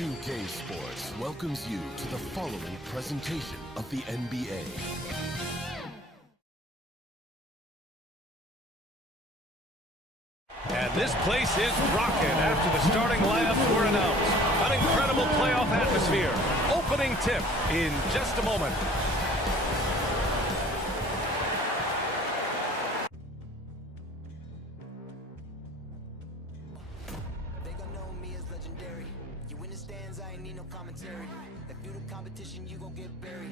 2K Sports welcomes you to the following presentation of the NBA. And this place is rocking after the starting lineups were announced. An incredible playoff atmosphere. Opening tip in just a moment. They gon' know me as legendary. You in the stands, I ain't need no commentary. If you the competition, you gon' get buried.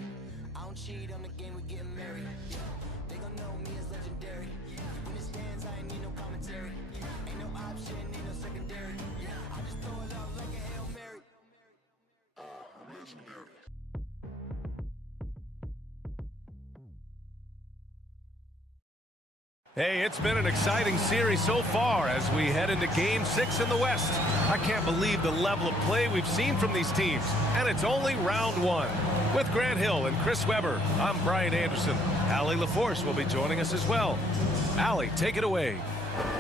I don't cheat on the game, we getting married. They gon' know me as legendary. You in the stands, I ain't need no commentary. Ain't no option, ain't no secondary. I just throw it out like a Hail Mary. Legendary. Hey, it's been an exciting series so far as we head into Game 6 in the West. I can't believe the level of play we've seen from these teams. And it's only round one. With Grant Hill and Chris Webber, I'm Brian Anderson. Allie LaForce will be joining us as well. Allie, take it away.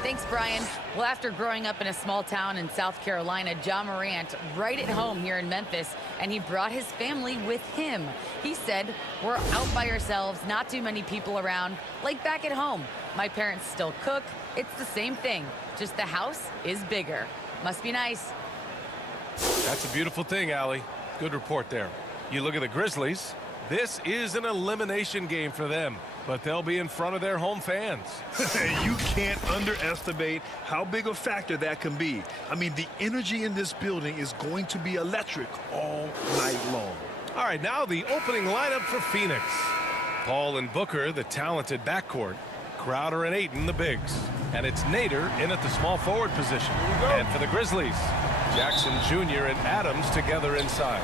Thanks, Brian. Well, after growing up in a small town in South Carolina, Ja Morant right at home here in Memphis, and he brought his family with him. He said, "We're out by ourselves, not too many people around, like back at home. My parents still cook. It's the same thing, just the house is bigger. Must be nice." That's a beautiful thing, Allie. Good report there. You look at the Grizzlies. This is an elimination game for them, but they'll be in front of their home fans. You can't underestimate how big a factor that can be. I mean, the energy in this building is going to be electric all night long. All right, now the opening lineup for Phoenix. Paul and Booker, the talented backcourt. Crowder and Ayton, the bigs. And it's Nader in at the small forward position. And for the Grizzlies, Jackson Jr. and Adams together inside.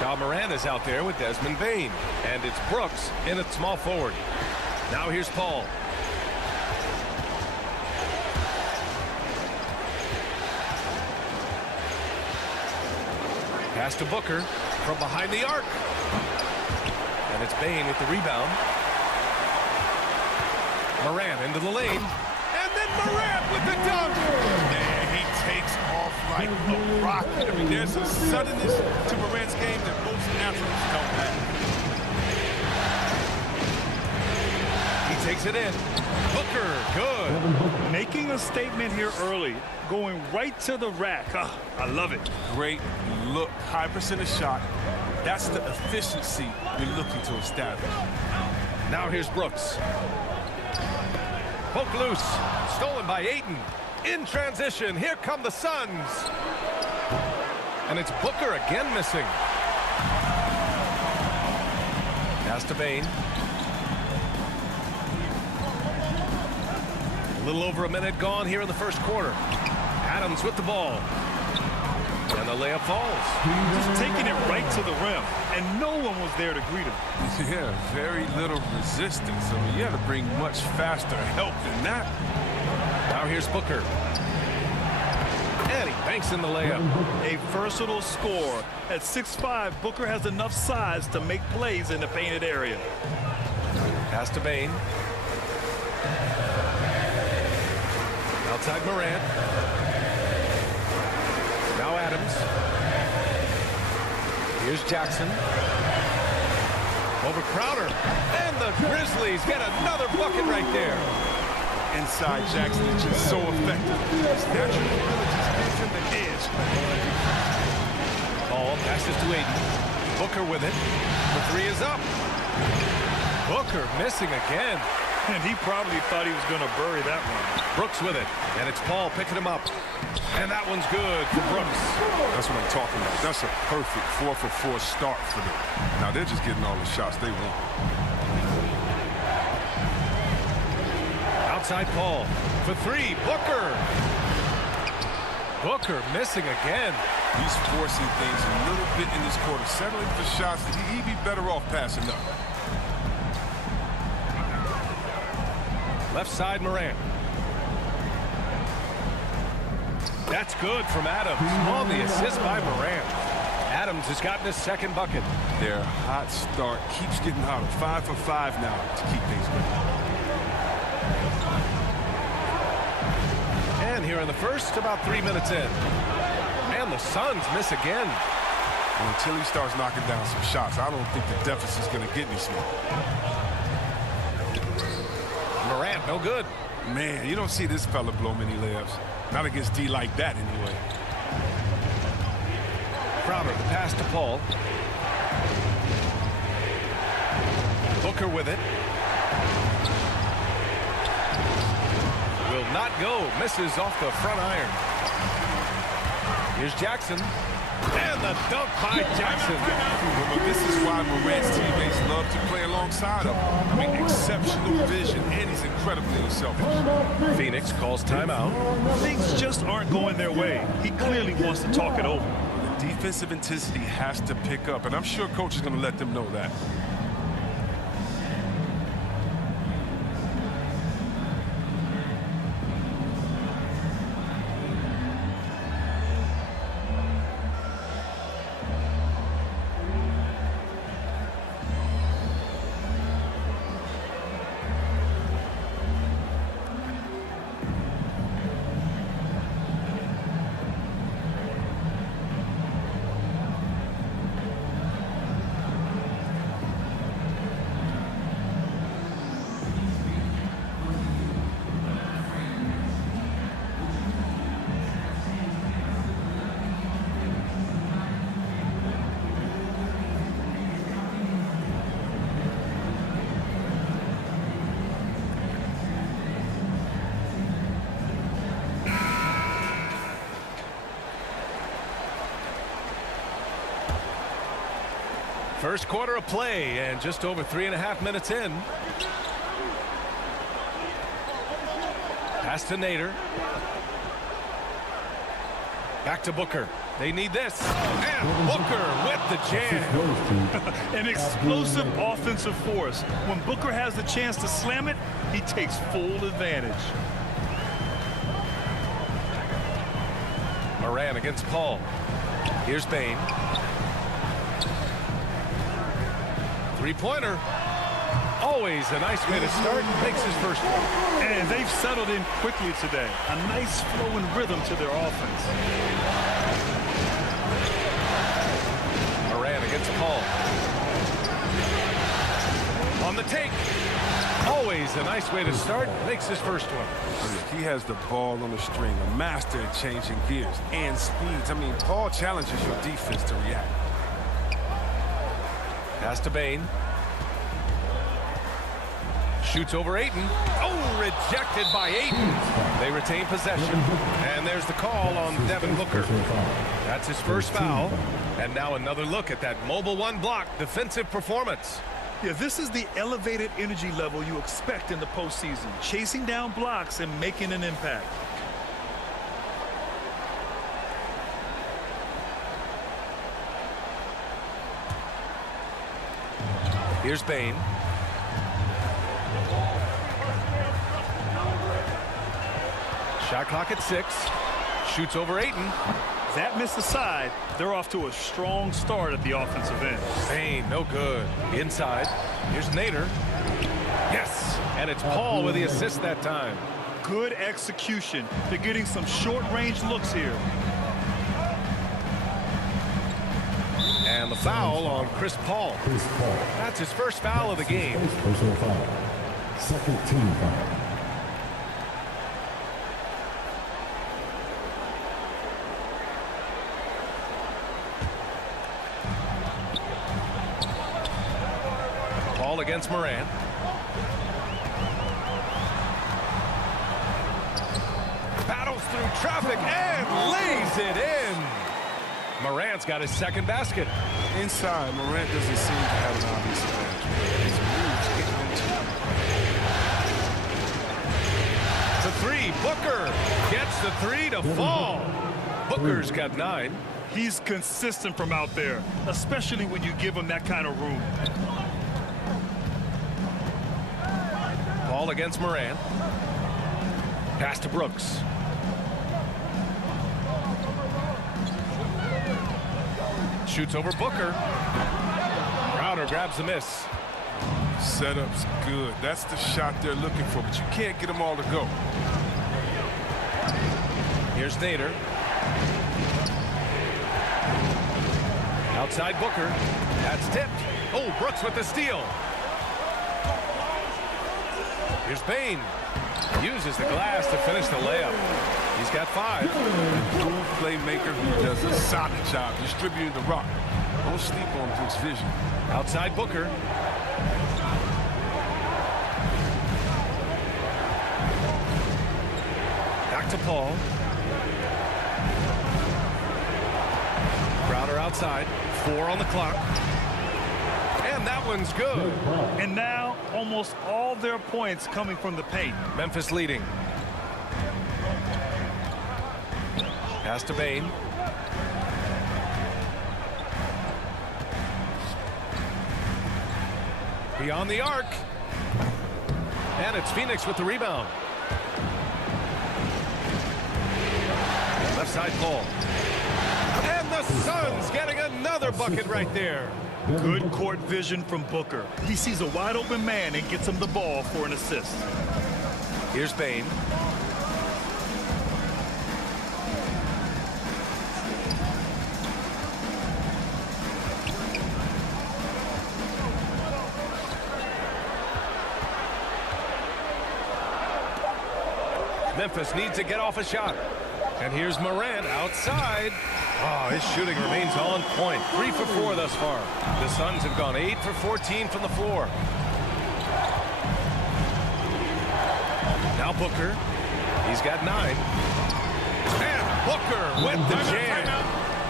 Ja Morant is out there with Desmond Bane. And it's Brooks in at small forward. Now here's Paul. Pass to Booker from behind the arc. And it's Bane with the rebound. Morant into the lane. And then Morant with the dunk. Man, he takes off like a rocket. I mean, there's a suddenness to Morant's game that most athletes don't have. He takes it in. Booker, good. Making a statement here early, going right to the rack. I love it. Great look, high percentage shot. That's the efficiency we're looking to establish. Now here's Brooks. Poke loose. Stolen by Ayton. In transition, here come the Suns. And it's Booker again missing. Pass to Bane. A little over a minute gone here in the first quarter. Adams with the ball. And the layup falls. Just taking it right to the rim, and no one was there to greet him. Yeah, very little resistance. I mean, you had to bring much faster help than that. Now here's Booker. And he banks in the layup. A versatile scorer. At 6'5", Booker has enough size to make plays in the painted area. Pass to Bane. Outside Morant. Now Adams. Here's Jackson. Over Crowder. And the Grizzlies get another bucket right there. Inside Jackson is just so effective. His natural abilities gives him the edge. Ball passes to Ayton. Booker with it. The three is up. Booker missing again. And he probably thought he was going to bury that one. Brooks with it. And it's Paul picking him up. And that one's good for Brooks. That's what I'm talking about. That's a perfect 4-for-4 start for them. Now they're just getting all the shots they want. Outside Paul for three. Booker. Booker missing again. He's forcing things a little bit in this quarter, settling for shots that he'd be better off passing up. Left side Morant. That's good from Adams. On the assist by Morant. Adams has gotten his second bucket. Their hot start keeps getting hotter. 5 for 5 now to keep things going. And here in the first, about 3 minutes in. And the Suns miss again. And until he starts knocking down some shots, I don't think the deficit's going to get any smaller. Morant, no good. Man, you don't see this fella blow many layups. Not against D like that, anyway. Crowder, the pass to Paul. Booker with it. Will not go. Misses off the front iron. Here's Jackson. And the dunk by Jackson. Well, this is why Morant's teammates love to play alongside him. I mean, exceptional vision, and he's incredibly unselfish. Phoenix calls timeout. Things just aren't going their way. He clearly wants to talk it over. The defensive intensity has to pick up, and I'm sure coach is going to let them know that. First quarter of play and just over 3.5 minutes in. Pass to Nader. Back to Booker. They need this. And Booker with the jam. An explosive offensive force. When Booker has the chance to slam it, he takes full advantage. Moran against Paul. Here's Bane. Three-pointer. Always a nice way to start. Makes his first one. And they've settled in quickly today. A nice flow and rhythm to their offense. Moran against Paul. On the take. Always a nice way to start. Makes his first one. He has the ball on the string, a master at changing gears and speeds. I mean, Paul challenges your defense to react. Pass to Bane. Shoots over Ayton. Oh, rejected by Ayton. They retain possession. And there's the call on Devin Booker. That's his first foul. And now another look at that mobile one block defensive performance. Yeah, this is the elevated energy level you expect in the postseason. Chasing down blocks and making an impact. Here's Bane. Shot clock at 6. Shoots over Ayton. That missed aside. They're off to a strong start at the offensive end. Bane, no good. Inside. Here's Nader. Yes. And it's Paul with the assist that time. Good execution. They're getting some short-range looks here. And the foul on Chris Paul. That's his first foul of the game. Personal foul. Second team foul. Paul against Moran. Battles through traffic and lays it in. Morant's got his second basket. Inside, Morant doesn't seem to have an obvious advantage. His moves get him into The three, Booker gets the three to fall. Booker's got 9. He's consistent from out there, especially when you give him that kind of room. Paul against Moran. Pass to Brooks. Shoots over Booker. Crowder grabs the miss. Setup's good. That's the shot they're looking for, but you can't get them all to go. Here's Nader. Outside Booker. That's tipped. Oh, Brooks with the steal. Here's Bane. Uses the glass to finish the layup. He's got 5. A true playmaker who does a solid job distributing the rock. Don't sleep on Brooks' vision. Outside Booker. Back to Paul. Crowder outside. 4 on the clock. And that one's good. And now almost all their points coming from the paint. Memphis leading. Pass to Bane. Beyond the arc. And it's Phoenix with the rebound. Left side Paul. And the Suns getting another bucket right there. Good court vision from Booker. He sees a wide open man and gets him the ball for an assist. Here's Bane. Memphis needs to get off a shot. And here's Morant outside. Oh, his shooting remains on point. 3 for 4 thus far. The Suns have gone 8 for 14 from the floor. Now Booker. He's got 9. And Booker with the jam.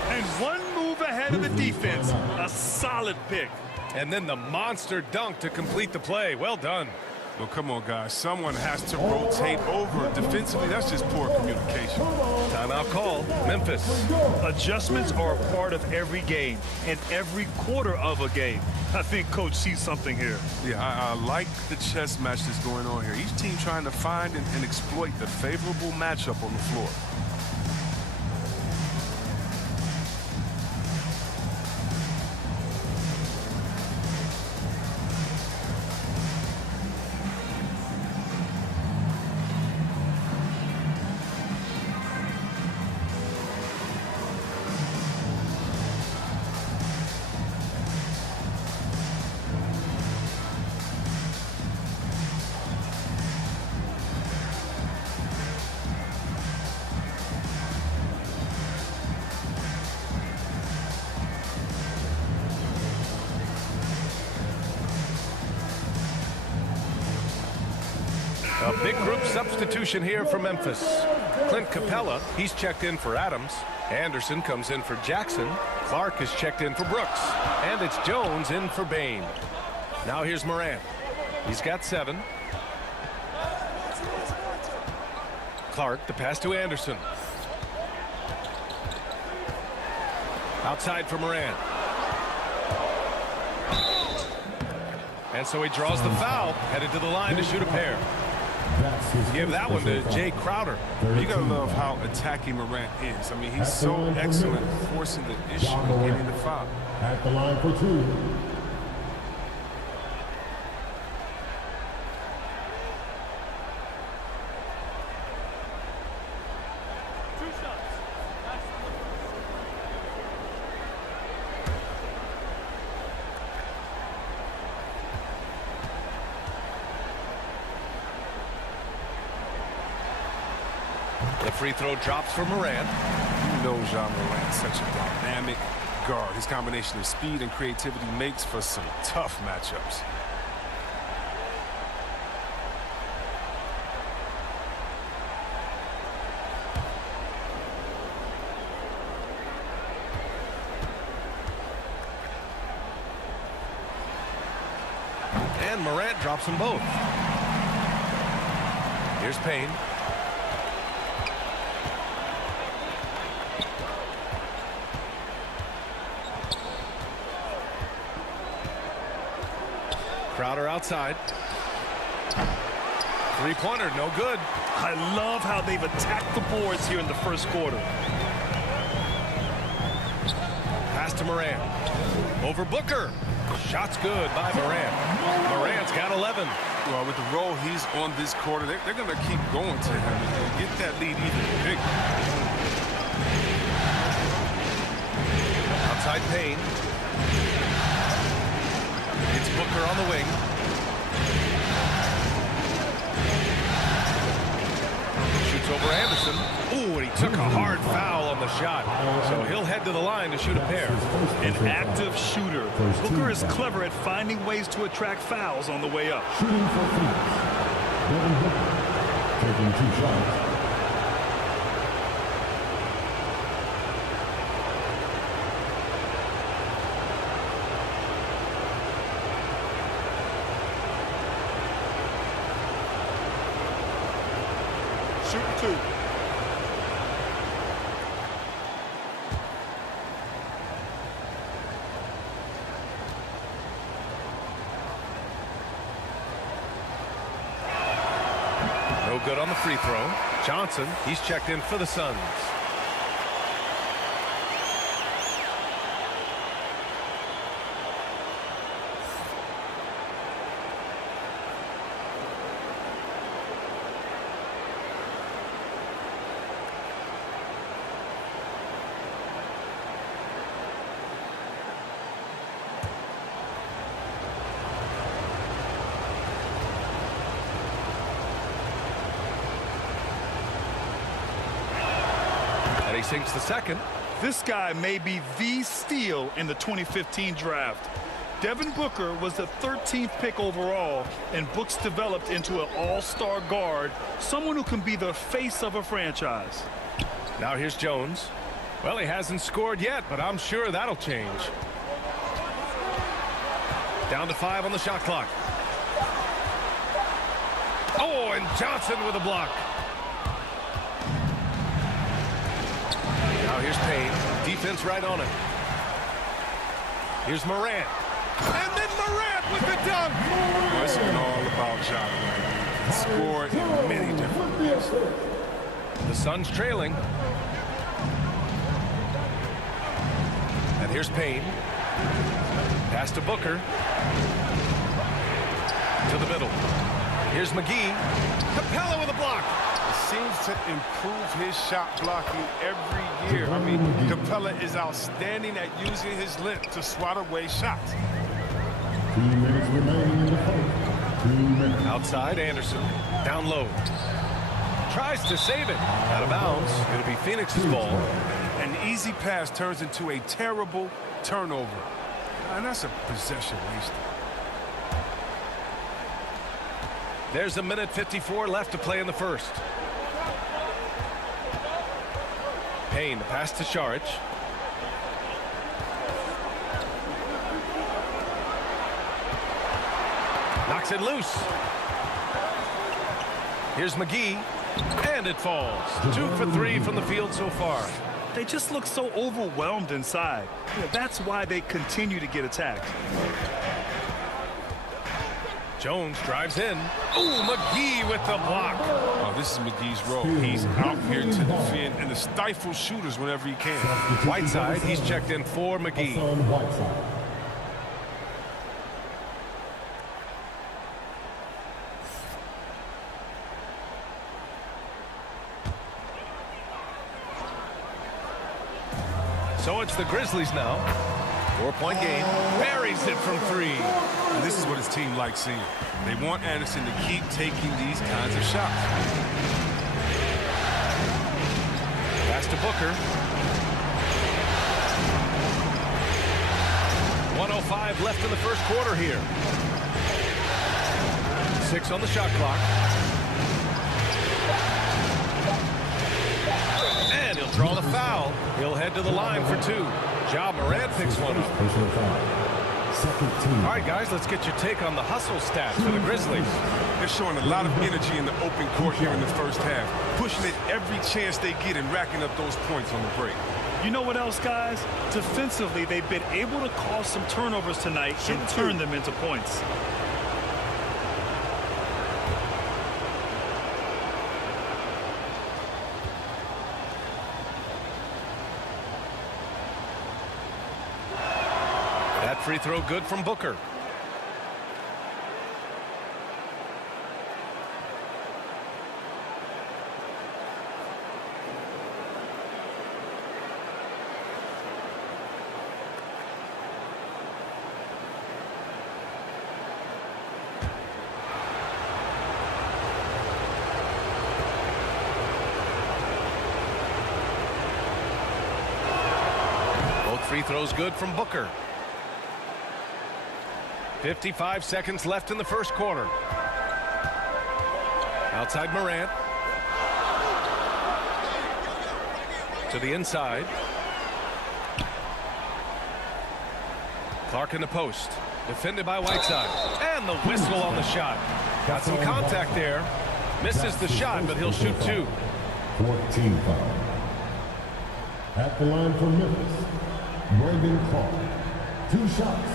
And one move ahead of the defense. A solid pick. And then the monster dunk to complete the play. Well done. Well, come on, guys. Someone has to rotate over. Defensively, that's just poor communication. Timeout call. Memphis. Adjustments are a part of every game and every quarter of a game. I think Coach sees something here. Yeah, I like the chess match that's going on here. Each team trying to find and exploit the favorable matchup on the floor. A big group substitution here for Memphis. Clint Capella, he's checked in for Adams. Anderson comes in for Jackson. Clark is checked in for Brooks. And it's Jones in for Bane. Now here's Morant. He's got 7. Clark, the pass to Anderson. Outside for Morant. And so he draws the foul, headed to the line to shoot a pair. Give that one to Jay Crowder. You gotta love how attacking Morant is. I mean, he's so excellent at forcing the issue and getting the foul. At the line for 2. The free throw drops for Morant. You know Ja Morant's such a dynamic guard. His combination of speed and creativity makes for some tough matchups. And Morant drops them both. Here's Payne. Crowder outside. Three-pointer, no good. I love how they've attacked the boards here in the first quarter. Pass to Morant. Over Booker. Shot's good by Morant. Morant's got 11. Well, with the role he's on this quarter, they're going to keep going to him and get that lead even bigger. Outside Payne. It's Booker on the wing. Shoots over Anderson. Ooh, and he took a hard foul on the shot. So he'll head to the line to shoot a pair. An active shooter. Booker is clever at finding ways to attract fouls on the way up. Shooting for Phoenix. Devin Booker. Taking 2 shots. Shooting 2. No good on the free throw. Johnson, he's checked in for the Suns. And he sinks the second. This guy may be the steal in the 2015 draft. Devin Booker was the 13th pick overall, and Books developed into an all-star guard, someone who can be the face of a franchise. Now here's Jones. Well, he hasn't scored yet, but I'm sure that'll change. Down to 5 on the shot clock. Oh, and Johnson with a block. Now here's Payne. Defense right on it. Here's Morant. And then Morant with the dunk. Well, it's been all about Ja Morant. He scored in many different ways. The Suns trailing. And here's Payne. Pass to Booker. To the middle. Here's McGee. Capella with a block. Seems to improve his shot blocking every year. I mean, Capella is outstanding at using his length to swat away shots. 2 minutes remaining in the fight. 2 minutes. Outside, Anderson. Down low. Tries to save it. Out of bounds. It'll be Phoenix's ball. An easy pass turns into a terrible turnover. And that's a possession wasted. There's 1:54 left to play in the first. Payne, the pass to Saric. Knocks it loose. Here's McGee. And it falls. 2 for 3 from the field so far. They just look so overwhelmed inside. That's why they continue to get attacked. Jones drives in. Ooh, McGee with the block. Oh, this is McGee's role. He's out here to defend and to stifle shooters whenever he can. Whiteside, he's checked in for McGee. Hassan Whiteside. So it's the Grizzlies now. 4-point game. Buries it from 3. And this is what his team likes seeing. They want Anderson to keep taking these kinds of shots. Pass to Booker. 1:05 left in the first quarter here. 6 on the shot clock. And he'll draw the foul. He'll head to the line for 2. Ja Morant picks one up. Personal foul. Second team. All right, guys, let's get your take on the hustle stats for the Grizzlies. They're showing a lot of energy in the open court here in the first half, pushing it every chance they get and racking up those points on the break. You know what else, guys? Defensively, they've been able to cause some turnovers tonight and turn them into points. That free throw good from Booker. free throw's good from Booker. 55 seconds left in the first quarter. Outside Morant. To the inside. Clark in the post. Defended by Whiteside. And the whistle on the shot. Got some contact there. Misses the shot, but he'll shoot 2. 14 foul. At the line for Memphis, Brandon Clark. 2 shots.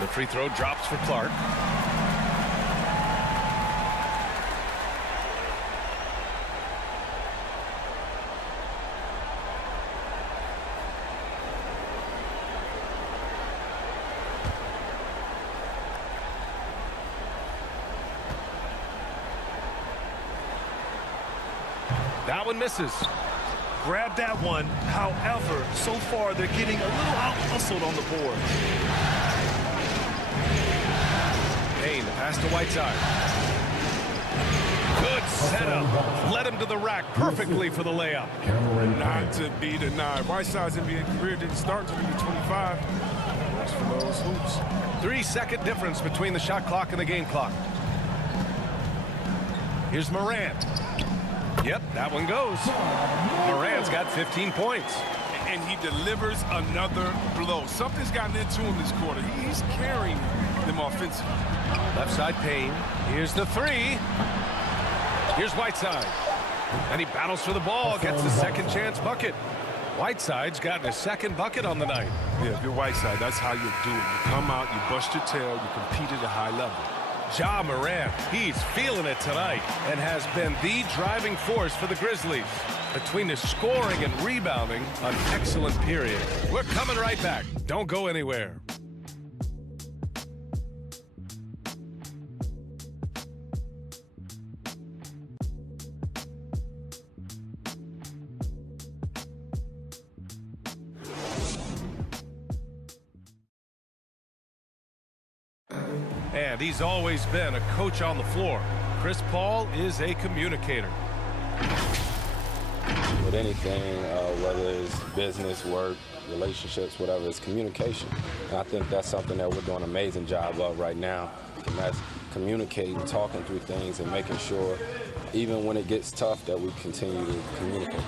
The free throw drops for Clark. That one misses. Grab that one. However, so far they're getting a little out-hustled on the board. Payne, pass to Whiteside. Good setup. Led him to the rack perfectly for the layup. Not to be denied. Whiteside's NBA career didn't start until he was 25. That's for those hoops. 3-second difference between the shot clock and the game clock. Here's Morant. Yep, that one goes. Morant's got 15 points. And he delivers another blow. Something's gotten into him this quarter. He's carrying them offensively. Left side Payne. Here's the 3. Here's Whiteside. And he battles for the ball, gets the second chance bucket. Whiteside's gotten his second bucket on the night. Yeah, if you're Whiteside, that's how you do it. You come out, you bust your tail, you compete at a high level. Ja Morant, he's feeling it tonight and has been the driving force for the Grizzlies. Between his scoring and rebounding, an excellent period. We're coming right back. Don't go anywhere. And he's always been a coach on the floor. Chris Paul is a communicator. With anything, whether it's business, work, relationships, whatever, it's communication. And I think that's something that we're doing an amazing job of right now. And that's communicating, talking through things, and making sure, even when it gets tough, that we continue to communicate.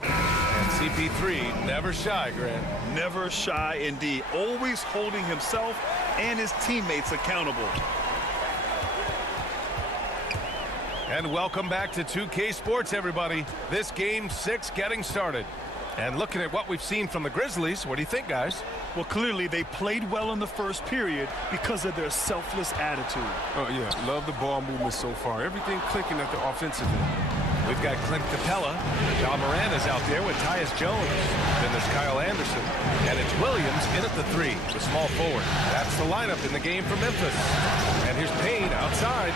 And CP3, never shy, Grant. Never shy indeed. Always holding himself and his teammates accountable. And welcome back to 2K Sports, everybody. This game 6 getting started. And looking at what we've seen from the Grizzlies, what do you think, guys? Well, clearly they played well in the first period because of their selfless attitude. Oh, yeah. Love the ball movement so far. Everything clicking at the offensive end. We've got Clint Capella. Ja Morant is out there with Tyus Jones. Then there's Kyle Anderson. And it's Williams in at the 3, the small forward. That's the lineup in the game for Memphis. And here's Payne outside.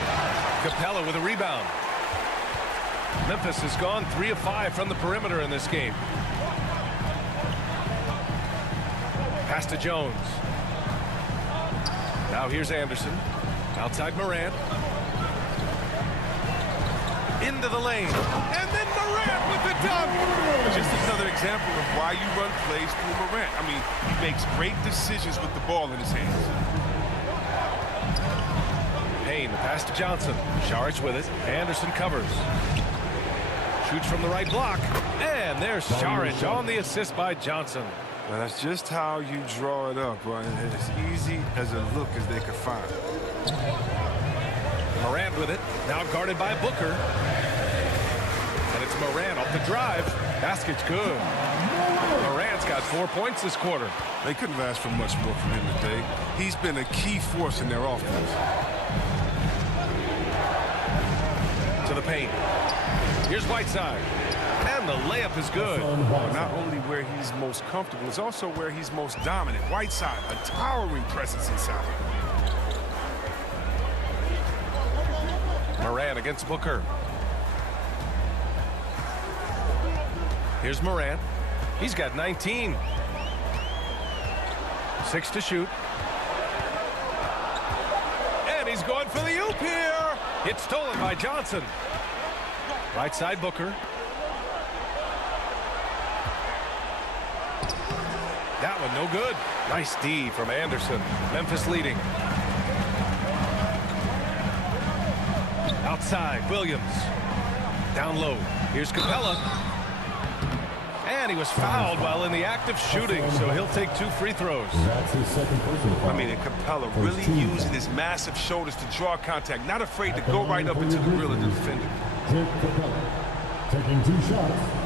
Capella with a rebound. Memphis has gone 3 of 5 from the perimeter in this game. Pass to Jones. Now here's Anderson. Outside Morant. Into the lane. And then Morant with the dunk. Just another example of why you run plays through Morant. I mean, he makes great decisions with the ball in his hands. Payne, the pass to Johnson. Saric with it. Anderson covers. Shoots from the right block. And there's Saric on the assist by Johnson. Now, that's just how you draw it up, right? As easy as a look as they could find. Morant with it. Now guarded by Booker. And it's Morant off the drive. Basket's good. Morant's got 4 points this quarter. They couldn't ask for much more from him today. He's been a key force in their offense. To the paint. Here's Whiteside. And the layup is good. Not only where he's most comfortable, it's also where he's most dominant. Whiteside, a towering presence inside. Morant against Booker. Here's Morant. He's got 19. 6 to shoot. And he's going for the oop here. It's stolen by Johnson. Right side Booker. That one no good. Nice D from Anderson. Memphis leading. Outside Williams. Down low. Here's Capella. And he was fouled while in the act of shooting, so he'll take 2 free throws. That's his second personal foul. I mean, and Capella really using his massive shoulders to draw contact, not afraid to go right up into the grill of the defender. Clint Capella taking 2 shots.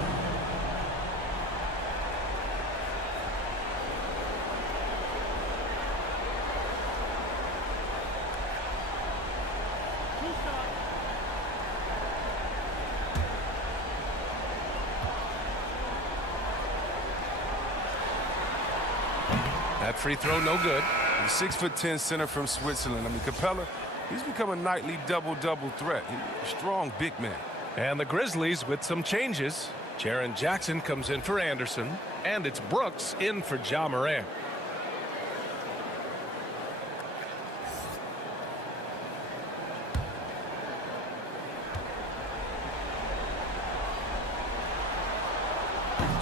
That free throw no good. The 6'10" center from Switzerland. I mean, Capella, he's become a nightly double-double threat. He's a strong big man. And the Grizzlies with some changes. Jaren Jackson comes in for Anderson, and it's Brooks in for Ja Morant.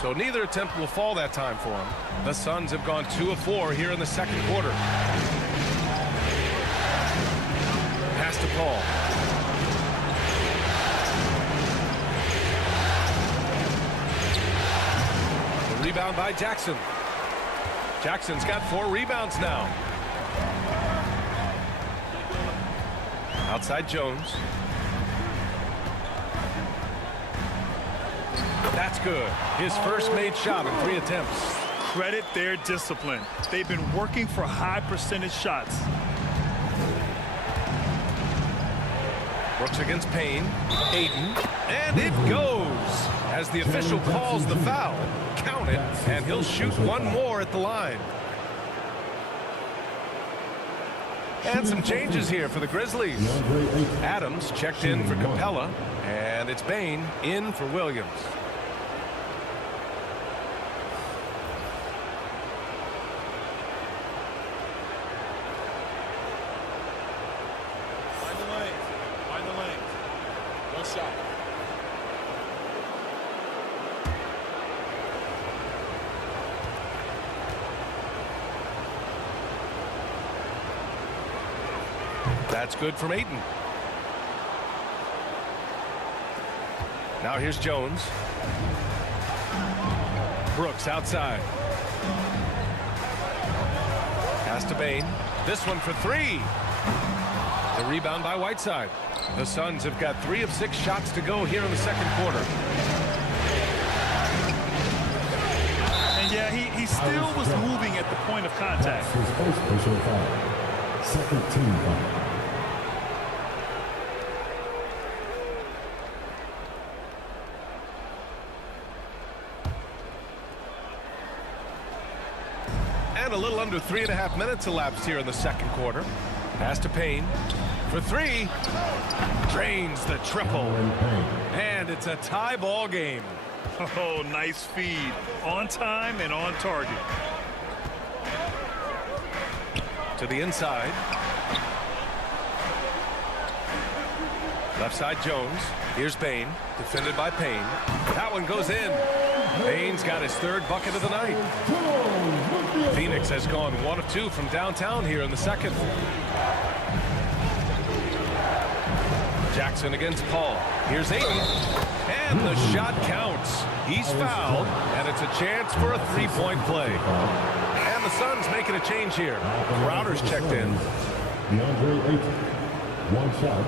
So neither attempt will fall that time for him. The Suns have gone 2 of 4 here in the second quarter. Pass to Paul. The rebound by Jackson. Jackson's got 4 rebounds now. Outside Jones. That's good. His first made shot in 3 attempts. Credit their discipline. They've been working for high percentage shots. Brooks against Payne. Ayton. And it goes. As the official calls the foul. Count it. And he'll shoot 1 more at the line. And some changes here for the Grizzlies. Adams checked in for Capella. And it's Payne in for Williams. That's good from Ayton. Now here's Jones. Brooks outside. Pass to Payne. This one for 3. The rebound by Whiteside. The Suns have got 3 of 6 shots to go here in the second quarter. And yeah, he still was moving at the point of contact. His first personal foul. Second team foul. And a little under 3.5 minutes elapsed here in the second quarter. Pass to Payne for 3. Drains the triple. And it's a tie ball game. Oh, nice feed. On time and on target. To the inside. Left side Jones. Here's Payne. Defended by Payne. That one goes in. Payne's got his 3rd bucket of the night. Phoenix has gone 1 of 2 from downtown here in the second. Jackson against Paul. Here's Ayton. And the shot counts. He's fouled, and it's a chance for a 3-point play. And the Suns making a change here. Crowder's checked in. DeAndre Ayton. 1 shot.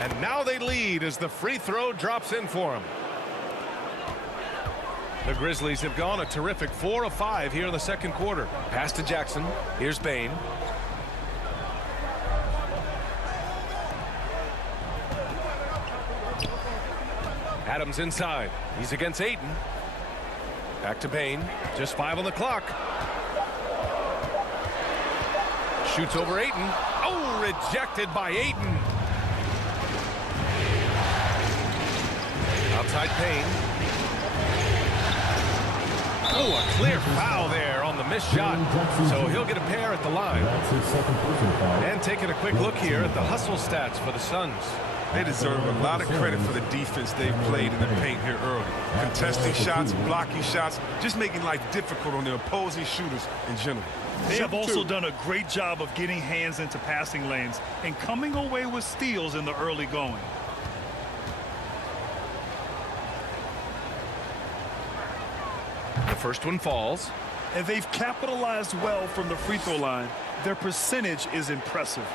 And now they lead as the free throw drops in for him. The Grizzlies have gone a terrific 4 of 5 here in the second quarter. Pass to Jackson. Here's Bain. Adams inside. He's against Ayton. Back to Bain. Just 5 on the clock. Shoots over Ayton. Oh, rejected by Ayton. Outside Payne. Oh, a clear foul there on the missed shot. So he'll get a pair at the line. And taking a quick look here at the hustle stats for the Suns. They deserve a lot of credit for the defense they've played in the paint here early. Contesting shots, blocking shots, just making life difficult on the opposing shooters in general. They have also done a great job of getting hands into passing lanes and coming away with steals in the early going. The first one falls. And they've capitalized well from the free throw line. Their percentage is impressive.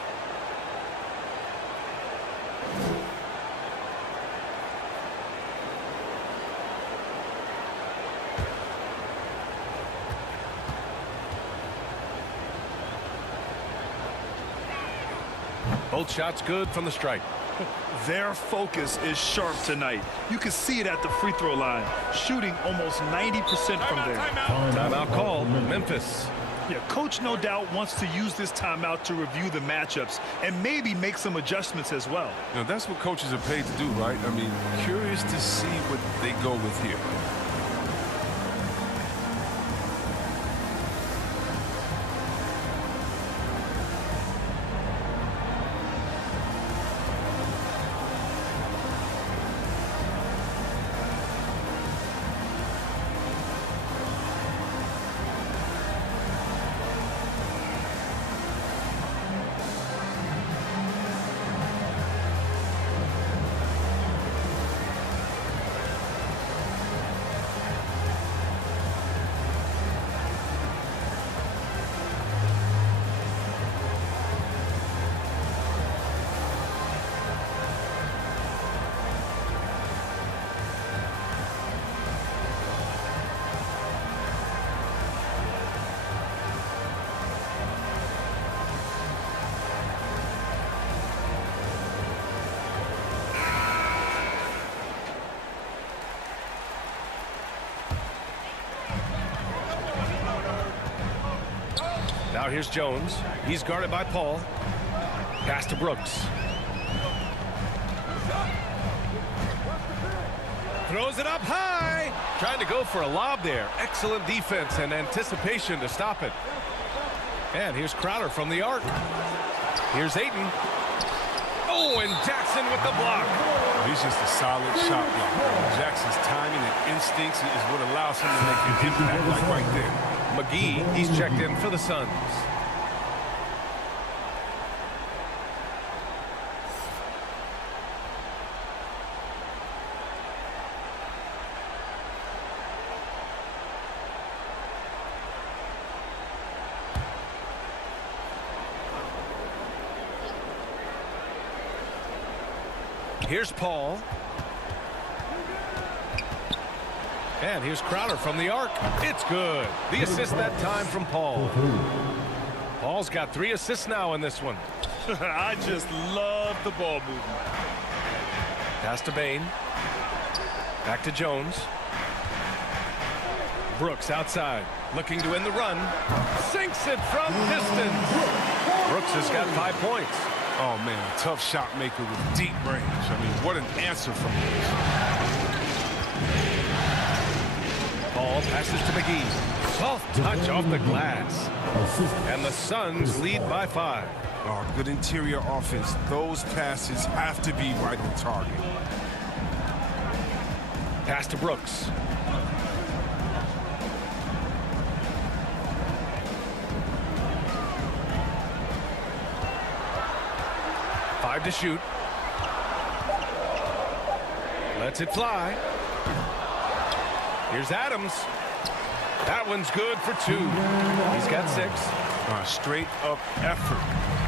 Both shots good from the stripe. Their focus is sharp tonight. You can see it at the free throw line, shooting almost 90% from there. Timeout called. Memphis. Yeah, coach no doubt wants to use this timeout to review the matchups and maybe make some adjustments as well. You know, that's what coaches are paid to do, right? I mean, curious to see what they go with here. Now here's Jones. He's guarded by Paul. Pass to Brooks. Throws it up high. Trying to go for a lob there. Excellent defense and anticipation to stop it. And here's Crowder from the arc. Here's Ayton. Oh, and Jackson with the block. He's just a solid shot blocker. Jackson's timing and instincts is what allows him to make an impact like right there. McGee, he's checked in for the Suns. Here's Paul. And here's Crowder from the arc. It's good. The assist that time from Paul. Paul's got 3 assists now in this one. I just love the ball movement. Pass to Bain. Back to Jones. Brooks outside. Looking to end the run. Sinks it from distance. Brooks has got 5 points. Oh, man, a tough shot maker with deep range. I mean, what an answer from him. Paul passes to McGee. Soft touch off the glass. And the Suns lead by 5. Oh, good interior offense. Those passes have to be right on target. Pass to Brooks. Five to shoot. Lets it fly. Here's Adams. That one's good for 2. He's got 6. Straight up effort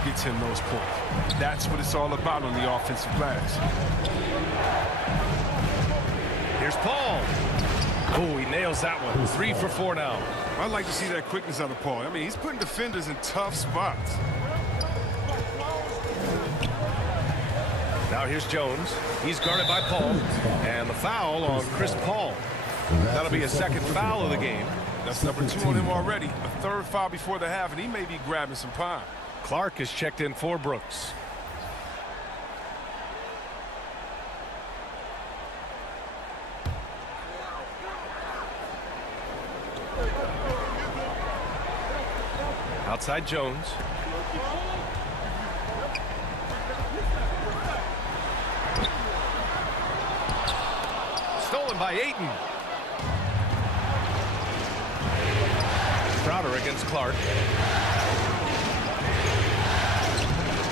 gets him those points. That's what it's all about on the offensive glass. Here's Paul. Oh, he nails that one. 3 for 4 now. I'd like to see that quickness out of Paul. I mean, he's putting defenders in tough spots. Now here's Jones. He's guarded by Paul. And the foul on Chris Paul. That'll be a second foul of the game. That's number 2 on him already. A third foul before the half, and he may be grabbing some pine. Clark is checked in for Brooks. Outside Jones. Stolen by Ayton. Crowder against Clark.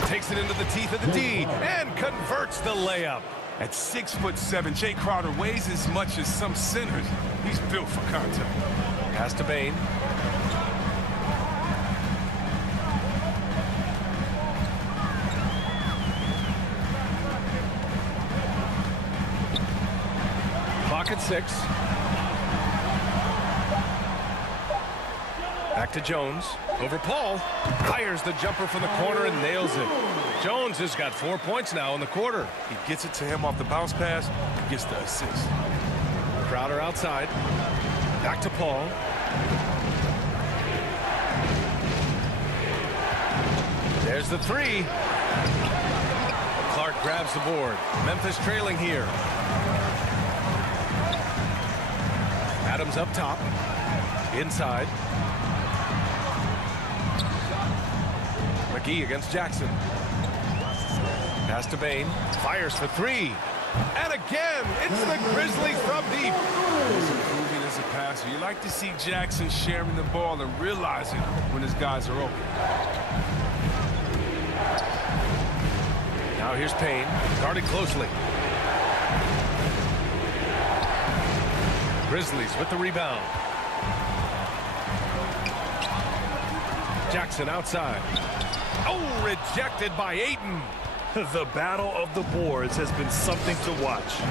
Takes it into the teeth of the D and converts the layup. At 6'7", Jay Crowder weighs as much as some centers. He's built for contact. Pass to Bain. Clock at 6. Back to Jones. Over Paul. Fires the jumper from the corner and nails it. Jones has got 4 points now in the quarter. He gets it to him off the bounce pass. He gets the assist. Crowder outside. Back to Paul. There's the 3. Clark grabs the board. Memphis trailing here. Adams up top. Inside. McGee against Jackson. Pass to Bain. Fires for 3. And again, it's the Grizzlies from deep. He's improving as a passer. You like to see Jackson sharing the ball and realizing when his guys are open. Now here's Payne, guarded closely. Grizzlies with the rebound. Jackson outside. Oh, rejected by Ayton. The battle of the boards has been something to watch.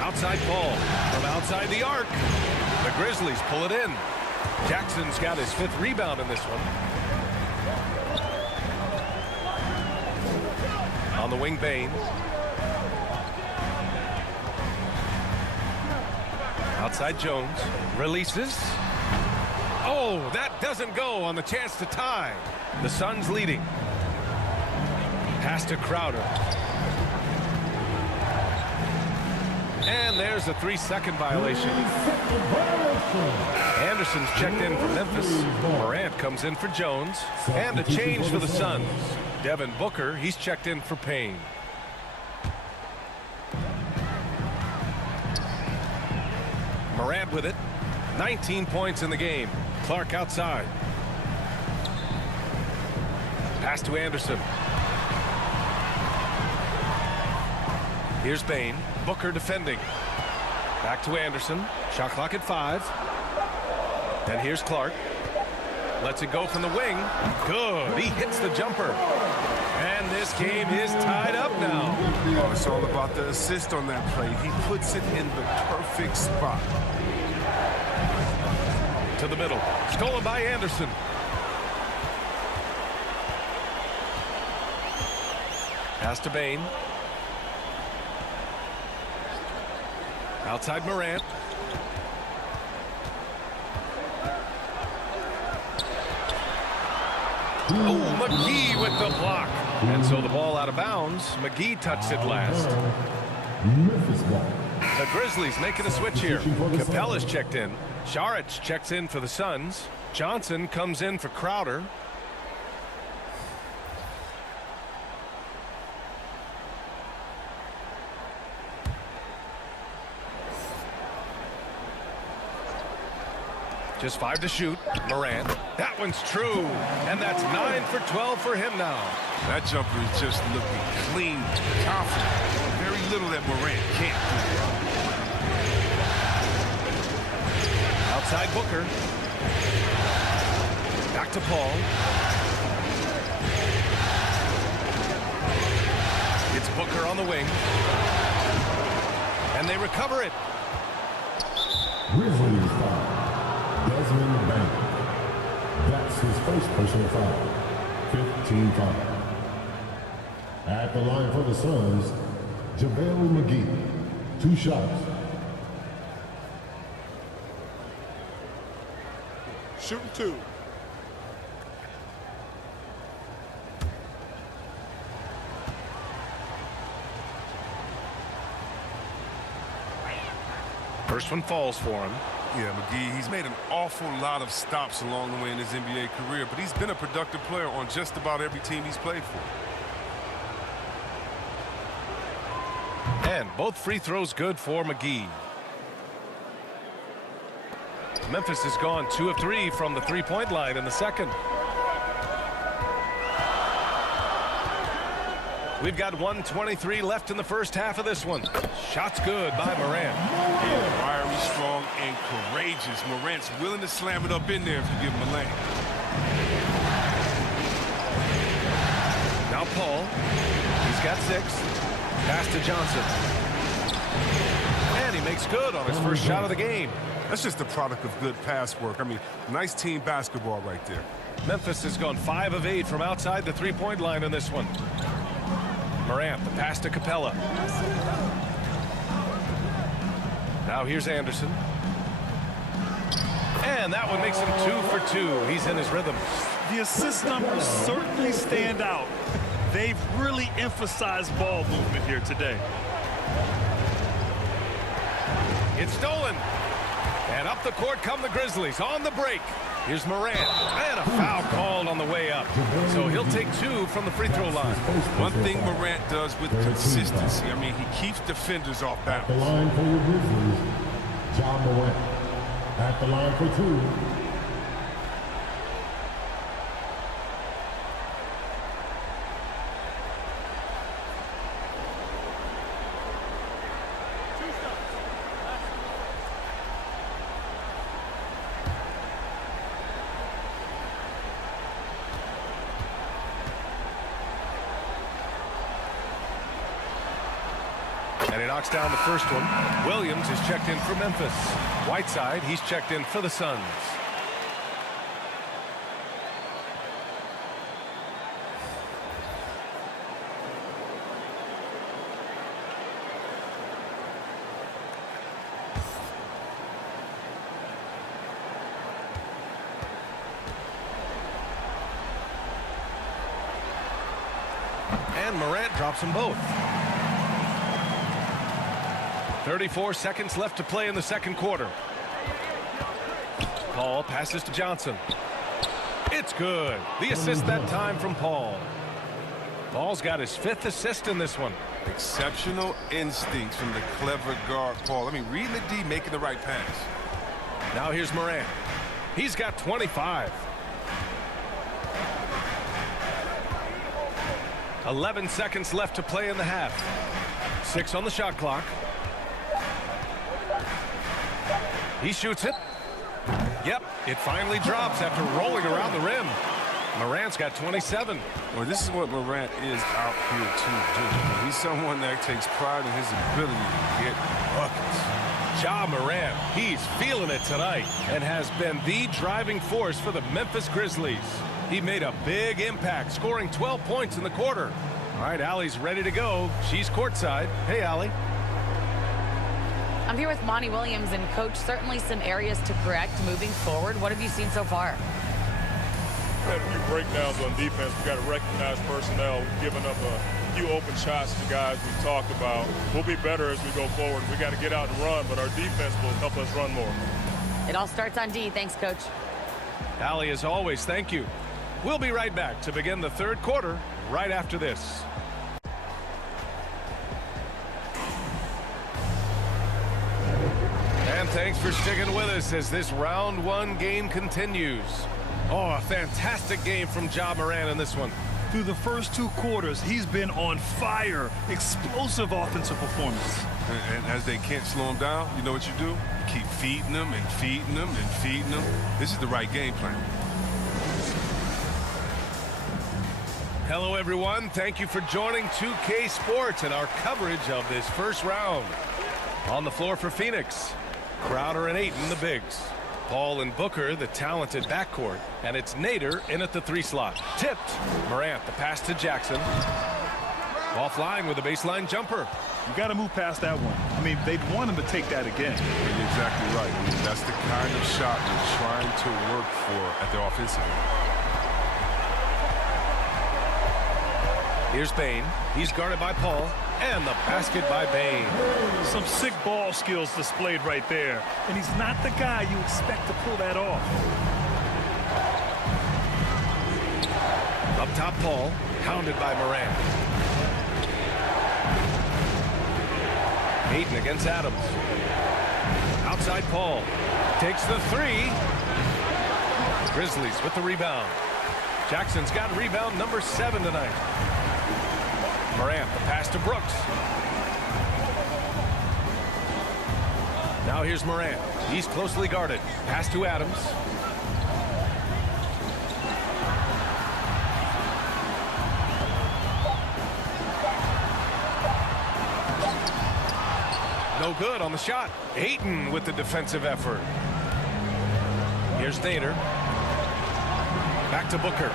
Outside ball from outside the arc. The Grizzlies pull it in. Jackson's got his 5th rebound in this one. On the wing, Bain. Outside Jones. Releases. Oh, that doesn't go on the chance to tie. The Suns leading. Pass to Crowder. And there's a 3-second violation. Anderson's checked in for Memphis. Morant comes in for Jones. And a change for the Suns. Devin Booker, he's checked in for Payne. Morant with it. 19 points in the game. Clark outside. Pass to Anderson. Here's Bain. Booker defending. Back to Anderson. Shot clock at 5. And here's Clark. Lets it go from the wing. Good. He hits the jumper. And this game is tied up now. Oh, it's all about the assist on that play. He puts it in the perfect spot. To the middle. Stolen by Anderson. Pass to Bain. Outside Morant. Oh, McGee with the block. And so the ball out of bounds. McGee touched it last. Memphis ball. The Grizzlies making a switch here. Capella's checked in. Saric checks in for the Suns. Johnson comes in for Crowder. Just 5 to shoot. Morant. That one's true. And that's 9 for 12 for him now. That jumper is just looking clean, confident. Very little that Morant can't do. Outside Booker. Back to Paul. It's Booker on the wing. And they recover it. Grizzlies foul. Desmond Bank. That's his first personal foul. 15 foul. At the line for the Suns, JaVale McGee. 2 shots. Shooting 2. First one falls for him. Yeah, McGee, he's made an awful lot of stops along the way in his NBA career, but he's been a productive player on just about every team he's played for. And both free throws good for McGee. Memphis has gone 2 of 3 from the three-point line in the second. We've got 1:23 left in the first half of this one. Shots good by Morant. Yeah, fiery, strong, and courageous. Morant's willing to slam it up in there if you give him a lane. Now Paul. He's got 6. Pass to Johnson. And he makes good on his first shot of the game. That's just a product of good pass work. I mean, nice team basketball right there. Memphis has gone 5 of 8 from outside the three-point line in this one. Morant, the pass to Capella. Now here's Anderson. And that one makes him 2 for 2. He's in his rhythm. The assist numbers certainly stand out. They've really emphasized ball movement here today. It's stolen. And up the court come the Grizzlies on the break. Here's Morant. And a foul called on the way up. So he'll take 2 from the free throw line. One thing Morant does with consistency, I mean, he keeps defenders off At the balance. line for your Grizzlies, Ja Morant. At the line for 2. And he knocks down the first one. Williams is checked in for Memphis. Whiteside, he's checked in for the Suns. And Morant drops them both. 34 seconds left to play in the second quarter. Paul passes to Johnson. It's good. The assist that time from Paul. Paul's got his 5th assist in this one. Exceptional instincts from the clever guard, Paul. I mean, reading the D, making the right pass. Now here's Morant. He's got 25. 11 seconds left to play in the half. 6 on the shot clock. He shoots it. Yep, it finally drops after rolling around the rim. Morant's got 27. Well, this is what Morant is out here to do. He's someone that takes pride in his ability to get buckets. Ja Morant, he's feeling it tonight and has been the driving force for the Memphis Grizzlies. He made a big impact, scoring 12 points in the quarter. All right, Allie's ready to go. She's courtside. Hey, Allie. I'm here with Monty Williams, and Coach, certainly some areas to correct moving forward. What have you seen so far? We had a few breakdowns on defense. We got to recognize personnel. We've given up a few open shots to guys we've talked about. We'll be better as we go forward. We got to get out and run, but our defense will help us run more. It all starts on D. Thanks, Coach. Allie, as always, thank you. We'll be right back to begin the third quarter right after this. And thanks for sticking with us as this round 1 game continues. Oh, a fantastic game from Ja Morant in this one. Through the first 2 quarters, he's been on fire. Explosive offensive performance. And as they can't slow him down, you know what you do? You keep feeding them and feeding them and feeding them. This is the right game plan. Hello, everyone. Thank you for joining 2K Sports and our coverage of this first round. On the floor for Phoenix, Crowder and Ayton, the bigs. Paul and Booker, the talented backcourt. And it's Nader in at the 3 slot. Tipped. Morant, the pass to Jackson. Offline with a baseline jumper. You got to move past that one. I mean, they'd want him to take that again. You're exactly right. I mean, that's the kind of shot you're trying to work for at the offensive end. Here's Bane. He's guarded by Paul. And the basket by Bane. Some sick ball skills displayed right there. And he's not the guy you expect to pull that off. Up top, Paul. Hounded by Morant. Ayton against Adams. Outside Paul. Takes the 3. Grizzlies with the rebound. Jackson's got rebound number 7 tonight. Morant, the pass to Brooks. Now here's Morant. He's closely guarded. Pass to Adams. No good on the shot. Ayton with the defensive effort. Here's Nader. Back to Booker.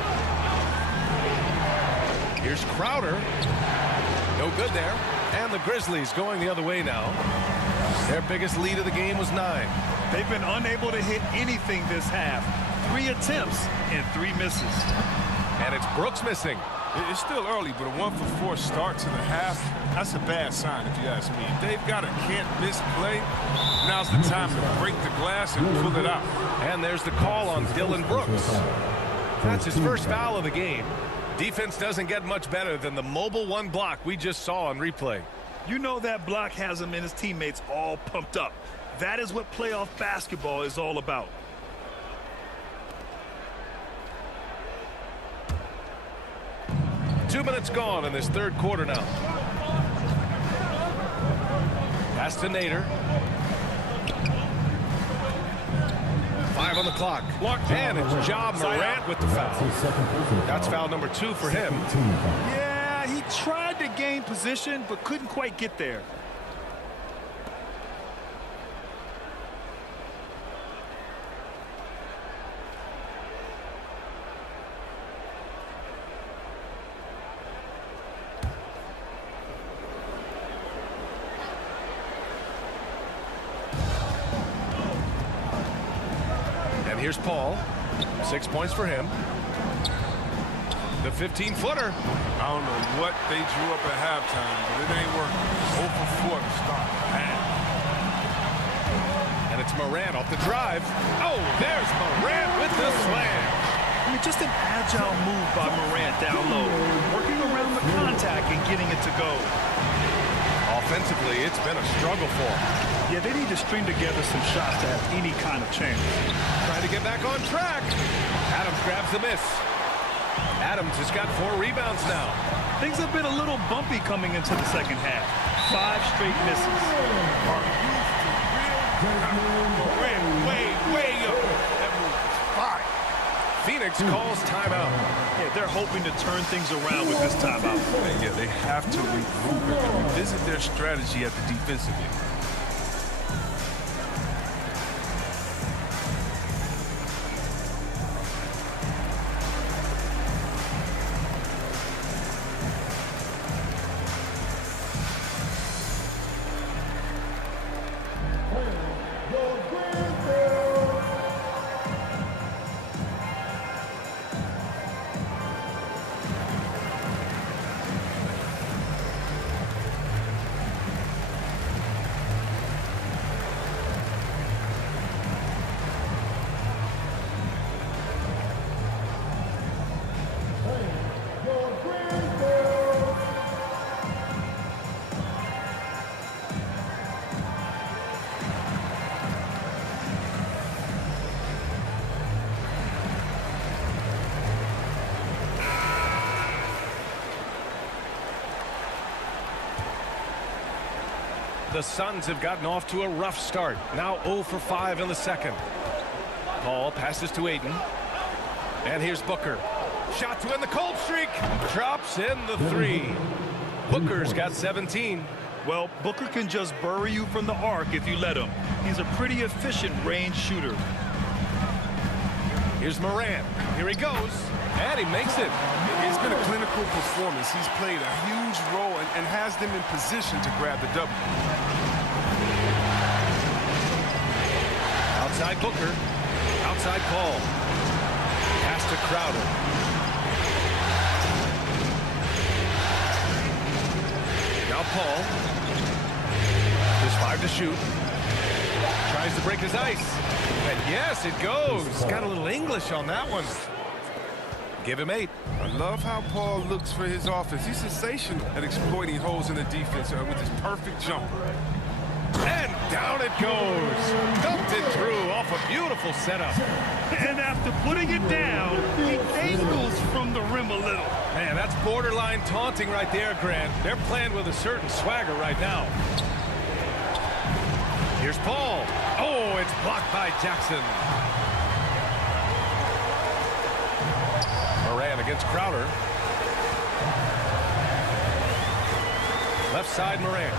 Here's Crowder. No good there. And the Grizzlies going the other way now. Their biggest lead of the game was 9. They've been unable to hit anything this half. 3 attempts and 3 misses. And it's Brooks missing. It's still early, but a 1-for-4 start to the half, that's a bad sign if you ask me. If they've got a can't-miss play, now's the time to break the glass and pull it out. And there's the call on Dylan Brooks. That's his first foul of the game. Defense doesn't get much better than the mobile 1 block we just saw on replay. You know that block has him and his teammates all pumped up. That is what playoff basketball is all about. Two minutes gone in this third quarter now. Pass to Nader. 5 on the clock. And it's Ja Morant with the foul. That's foul number 2 for him. Yeah, he tried to gain position, but couldn't quite get there. Here's Paul. 6 points for him. The 15-footer. I don't know what they drew up at halftime, but it ain't working. 0 for 4 to start. And it's Morant off the drive. Oh, there's Morant with the slam. I mean, just an agile move by Morant down low, working around the contact and getting it to go. Offensively, it's been a struggle for him. Yeah, they need to string together some shots to have any kind of chance. Trying to get back on track. Adams grabs the miss. Adams has got 4 rebounds now. Things have been a little bumpy coming into the second half. 5 straight misses. Way up. That move is fire. Phoenix calls timeout. Yeah, they're hoping to turn things around with this timeout. Yeah, they have to regroup and revisit their strategy at the defensive end. The Suns have gotten off to a rough start. Now 0 for 5 in the second. Paul passes to Ayton. And here's Booker. Shot to end the cold streak. Drops in the 3. Booker's got 17. Well, Booker can just bury you from the arc if you let him. He's a pretty efficient range shooter. Here's Morant. Here he goes. And he makes it. It's been a clinical performance. He's played a huge role and has them in position to grab the W. Outside Booker. Outside Paul. Pass to Crowder. Now Paul. There's 5 to shoot. Tries to break his ice. And yes, it goes. Got a little English on that one. Give him 8. I love how Paul looks for his offense. He's sensational at exploiting holes in the defense with his perfect jumper. And down it goes. Dumped it through off a beautiful setup. And after putting it down, he angles from the rim a little. Man, that's borderline taunting right there, Grant. They're playing with a certain swagger right now. Here's Paul. Oh, it's blocked by Jackson. Moran against Crowder. Left side, Moran.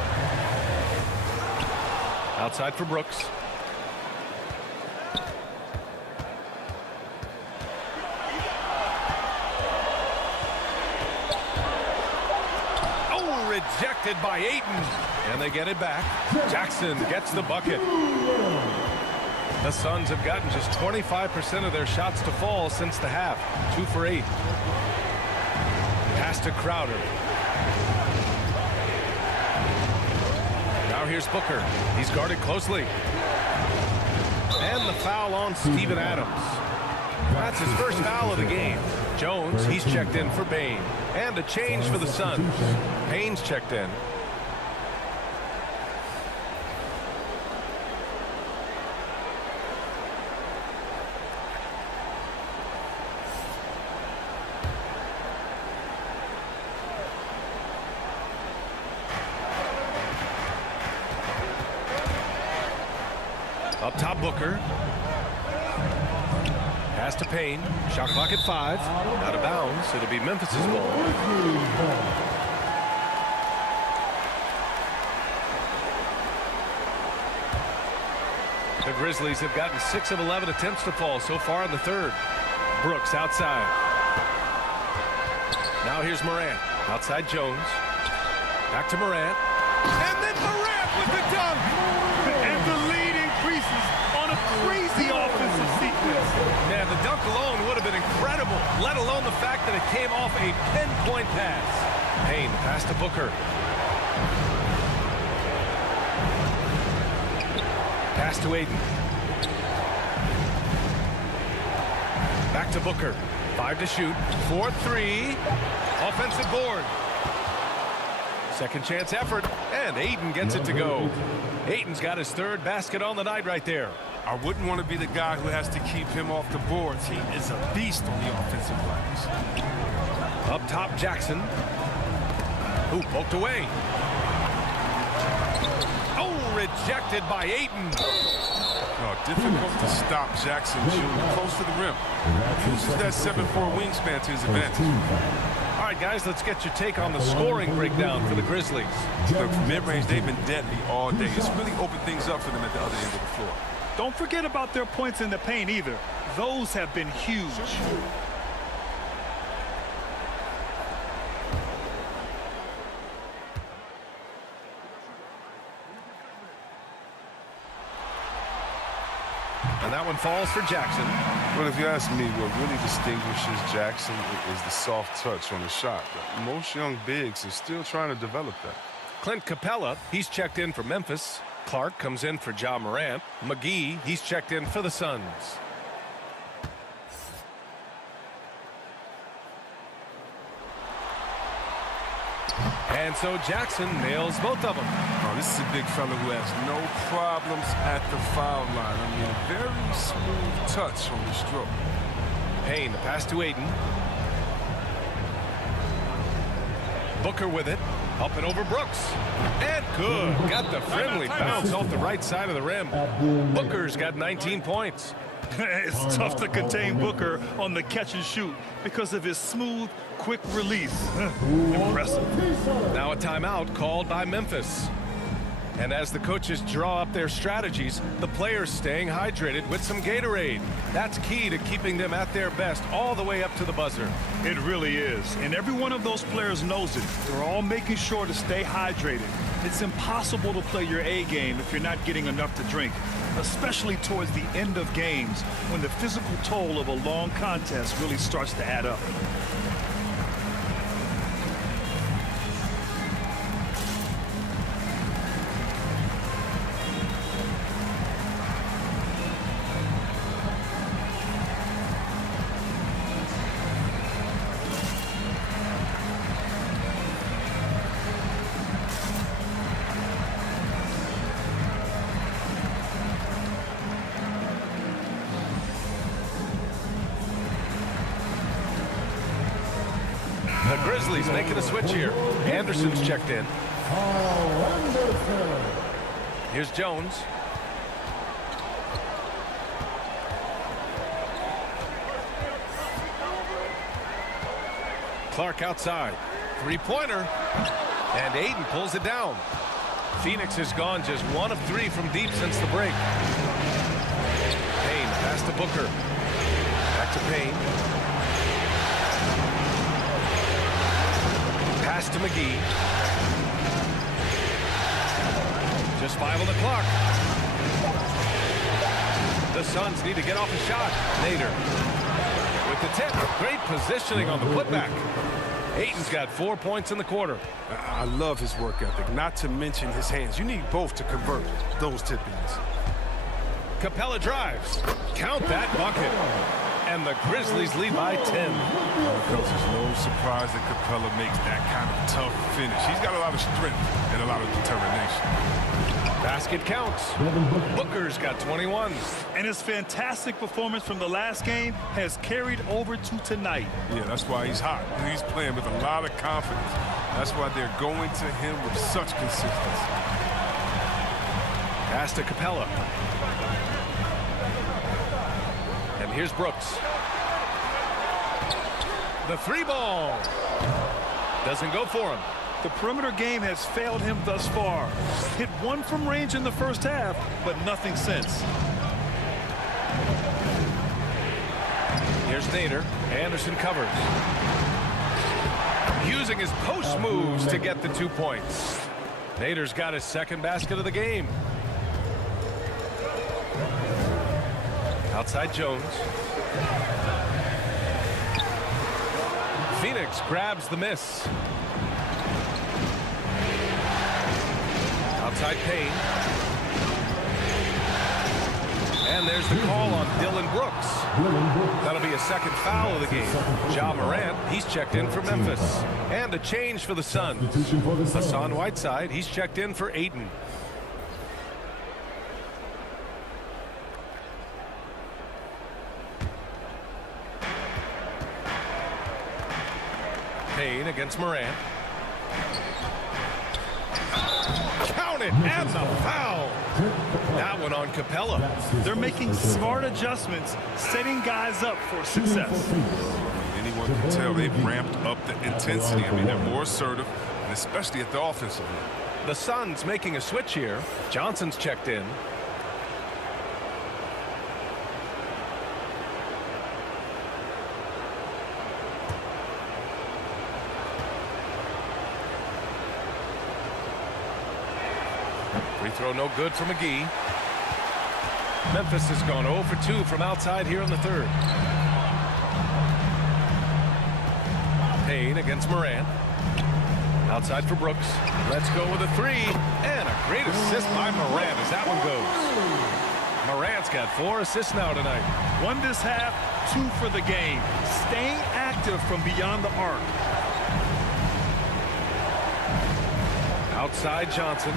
Outside for Brooks. Oh, rejected by Ayton. And they get it back. Jackson gets the bucket. The Suns have gotten just 25% of their shots to fall since the half. 2 for 8. Pass to Crowder. Now here's Booker. He's guarded closely. And the foul on Steven Adams. That's his first foul of the game. Jones, he's checked in for Bain. And a change for the Suns. Payne's checked in. Up top, Booker. Pass to Payne. Shot clock at 5. Out of bounds. It'll be Memphis's ball. The Grizzlies have gotten 6 of 11 attempts to fall so far in the third. Brooks outside. Now here's Morant. Outside Jones. Back to Morant. And then Morant with the dunk. And the lead increases on a crazy offensive sequence. Man, the dunk alone would have been incredible, let alone the fact that it came off a pinpoint pass. Payne, pass to Booker. Pass to Ayton. Back to Booker. 5 to shoot. 4-3. Offensive board. Second chance effort. And Ayton gets it to go. Ayton's got his 3rd basket on the night right there. I wouldn't want to be the guy who has to keep him off the boards. He is a beast on the offensive glass. Up top, Jackson. Who poked away. Oh, rejected by Ayton. Oh, difficult to stop Jackson shooting close to the rim. He uses that 7'4" wingspan to his advantage. All right, guys, let's get your take on the scoring breakdown for the Grizzlies. Look, mid-range, they've been deadly all day. It's really opened things up for them at the other end of the floor. Don't forget about their points in the paint either. Those have been huge. And that one falls for Jackson. Well, if you ask me, what really distinguishes Jackson is the soft touch on the shot. But most young bigs are still trying to develop that. Clint Capella, he's checked in for Memphis. Clark comes in for Ja Morant. McGee, he's checked in for the Suns. And so Jackson nails both of them. Oh, this is a big fella who has no problems at the foul line. I mean, very smooth touch on the stroke. Payne, the pass to Ayton. Booker with it. Up and over Brooks. And good. Got the friendly bounce off the right side of the rim. Booker's got 19 points. It's tough to contain Booker on the catch and shoot because of his smooth, quick release. Impressive. Now a timeout called by Memphis. And as the coaches draw up their strategies, the players staying hydrated with some Gatorade. That's key to keeping them at their best all the way up to the buzzer. It really is. And every one of those players knows it. They're all making sure to stay hydrated. It's impossible to play your A game if you're not getting enough to drink, especially towards the end of games when the physical toll of a long contest really starts to add up. The Grizzlies making a switch here. Anderson's checked in. Here's Jones. Clark outside. Three-pointer. And Aiden pulls it down. Phoenix has gone just 1 of 3 from deep since the break. Payne pass to Booker. Back to Payne. Pass to McGee. Just 5 on the clock. The Suns need to get off a shot. Nader with the tip. Great positioning on the putback. Ayton's got 4 points in the quarter. I love his work ethic, not to mention his hands. You need both to convert those tip-ins. Capella drives. Count that bucket. And the Grizzlies lead by 10. Coach, it's no surprise that Capella makes that kind of tough finish. He's got a lot of strength and a lot of determination. Basket counts. Booker's got 21. And his fantastic performance from the last game has carried over to tonight. Yeah, that's why he's hot. He's playing with a lot of confidence. That's why they're going to him with such consistency. Pass to Capella. And here's Brooks. The 3-ball. Doesn't go for him. The perimeter game has failed him thus far. Hit 1 from range in the first half, but nothing since. Here's Nader. Anderson covers. Using his post moves to get the 2 points. Nader's got his second basket of the game. Outside Jones. Phoenix grabs the miss. Outside Payne. And there's the call on Dylan Brooks. That'll be a second foul of the game. Ja Morant, he's checked in for Memphis. And a change for the Suns. Hassan Whiteside, he's checked in for Ayton. Payne against Morant. Count it, and the foul. That one on Capella. They're making smart adjustments, setting guys up for success. Anyone can tell they've ramped up the intensity. I mean, they're more assertive, and especially at the offensive end. The Suns making a switch here. Johnson's checked in. Free throw no good for McGee. Memphis has gone 0 for 2 from outside here in the third. Payne against Morant. Outside for Brooks. Let's go with a 3. And a great assist by Morant as that one goes. Morant's got 4 assists now tonight. 1 this half, 2 for the game. Staying active from beyond the arc. Outside Johnson.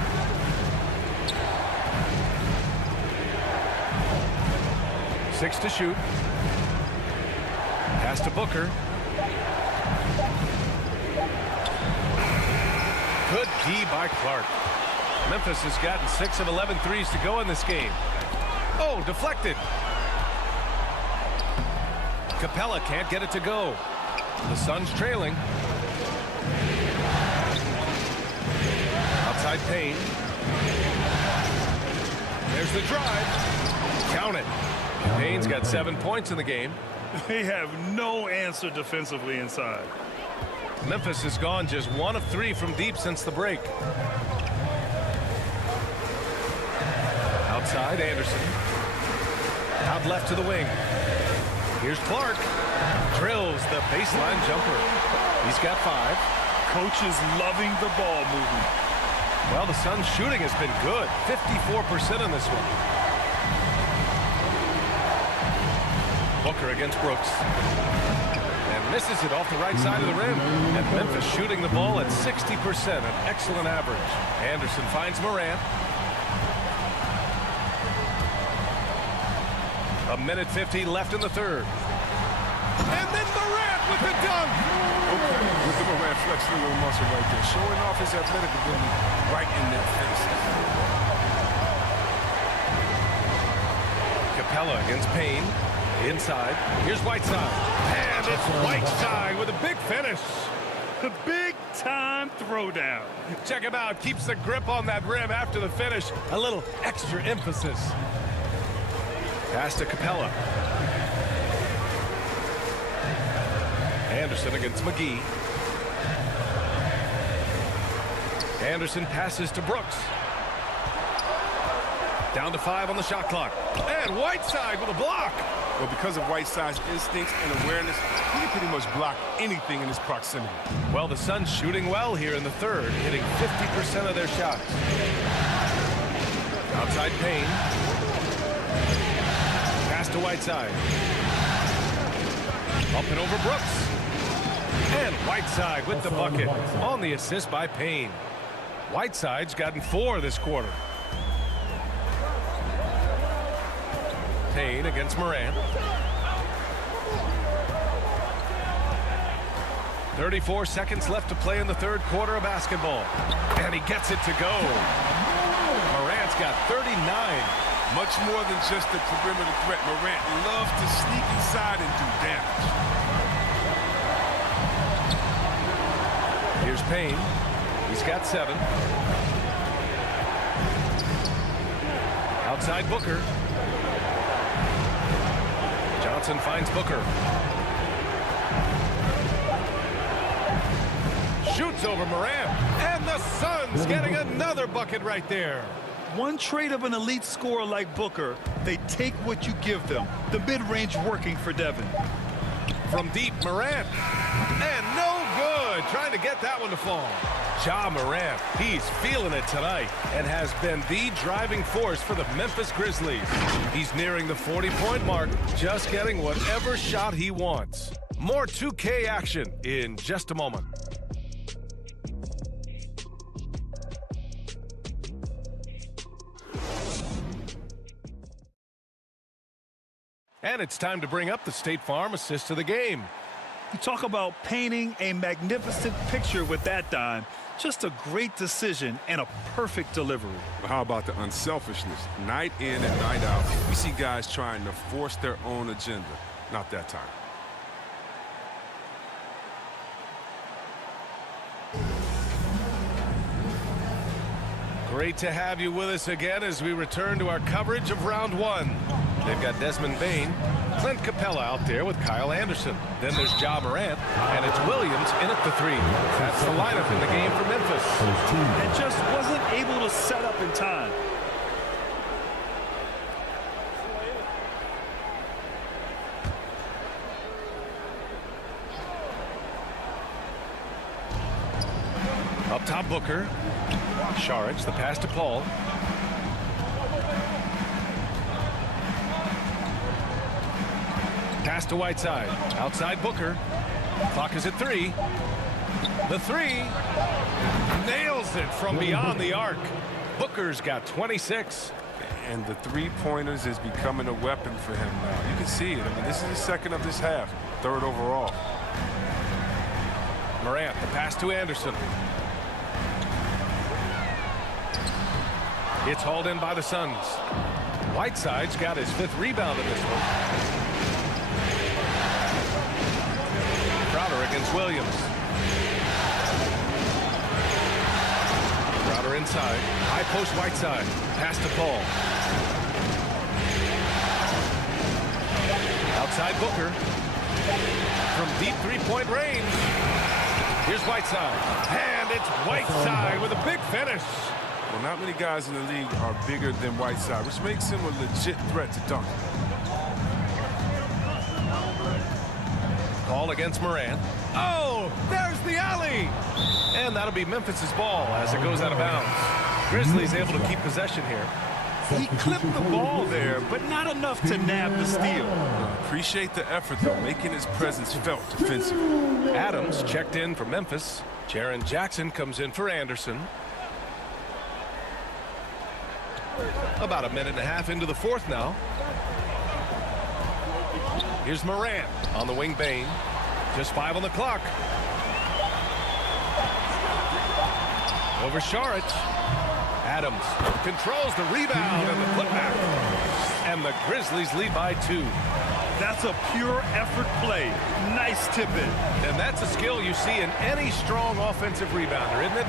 Six to shoot. Pass to Booker. Good D by Clark. Memphis has gotten 6 of 11 threes to go in this game. Oh, deflected. Capella can't get it to go. The Suns trailing. Outside Payne. There's the drive. Count it. Payne's got 7 points in the game. They have no answer defensively inside. Memphis has gone just 1 of 3 from deep since the break. Outside, Anderson. Out left to the wing. Here's Clark. Drills the baseline jumper. He's got 5. Coach is loving the ball movement. Well, the Suns' shooting has been good. 54% in this one. Booker against Brooks. And misses it off the right side of the rim. And Memphis shooting the ball at 60%, an excellent average. Anderson finds Morant. 1:50 left in the third. And then Morant with the dunk. Okay, with the Morant flexing a little muscle right there, showing off his athletic ability right in their faces. Capella against Payne. Inside. Here's Whiteside. And it's Whiteside with a big finish. The big-time throwdown. Check him out. Keeps the grip on that rim after the finish. A little extra emphasis. Pass to Capella. Anderson against McGee. Anderson passes to Brooks. Down to 5 on the shot clock. And Whiteside with a block. Well, because of Whiteside's instincts and awareness, he can pretty much block anything in his proximity. Well, the Suns shooting well here in the third, hitting 50% of their shots. Outside Payne. Pass to Whiteside. Up and over Brooks. And Whiteside with the bucket on the assist by Payne. Whiteside's gotten 4 this quarter. Payne against Morant. 34 seconds left to play in the third quarter of basketball. And he gets it to go. Morant's got 39. Much more than just a perimeter threat. Morant loves to sneak inside and do damage. Here's Payne. He's got 7. Outside Booker. Johnson finds Booker. Shoots over Morant. And the Suns getting another bucket right there. One trait of an elite scorer like Booker, they take what you give them. The mid-range working for Devin. From deep, Morant. And no good. Trying to get that one to fall. Ja Morant, he's feeling it tonight and has been the driving force for the Memphis Grizzlies. He's nearing the 40-point mark, just getting whatever shot he wants. More 2K action in just a moment. And it's time to bring up the State Farm assist to the game. You talk about painting a magnificent picture with that dime. Just a great decision and a perfect delivery. But how about the unselfishness? Night in and night out, we see guys trying to force their own agenda. Not that time. Great to have you with us again as we return to our coverage of round 1. They've got Desmond Bane, Clint Capella out there with Kyle Anderson. Then there's Ja Morant, and it's Williams in at the 3. That's the lineup in the game for Memphis. And just wasn't able to set up in time. Up top, Booker. Saric, the pass to Paul. Pass to Whiteside. Outside Booker. Clock is at 3. The 3. Nails it from beyond the arc. Booker's got 26. And the three-pointers is becoming a weapon for him now. You can see it. I mean, this is the second of this half. 3rd overall. Morant, the pass to Anderson. It's hauled in by the Suns. Whiteside's got his 5th rebound in this one. Here's Williams. Crowder inside. High post Whiteside. Pass to Paul. Outside Booker. From deep three-point range. Here's Whiteside. And it's Whiteside with a big finish. Well, not many guys in the league are bigger than Whiteside, which makes him a legit threat to dunk. Call against Morant. Oh, there's the alley. And that'll be Memphis's ball as it goes out of bounds. Grizzlies able to keep possession here. He clipped the ball there, but not enough to nab the steal. Appreciate the effort, though, making his presence felt defensively. Adams checked in for Memphis. Jaren Jackson comes in for Anderson. About a minute and a half into the fourth now. Here's Morant on the wing. Bane. Just 5 on the clock. Over Saric. Adams controls the rebound and the putback. And the Grizzlies lead by 2. That's a pure effort play. Nice tip-in. And that's a skill you see in any strong offensive rebounder, isn't it?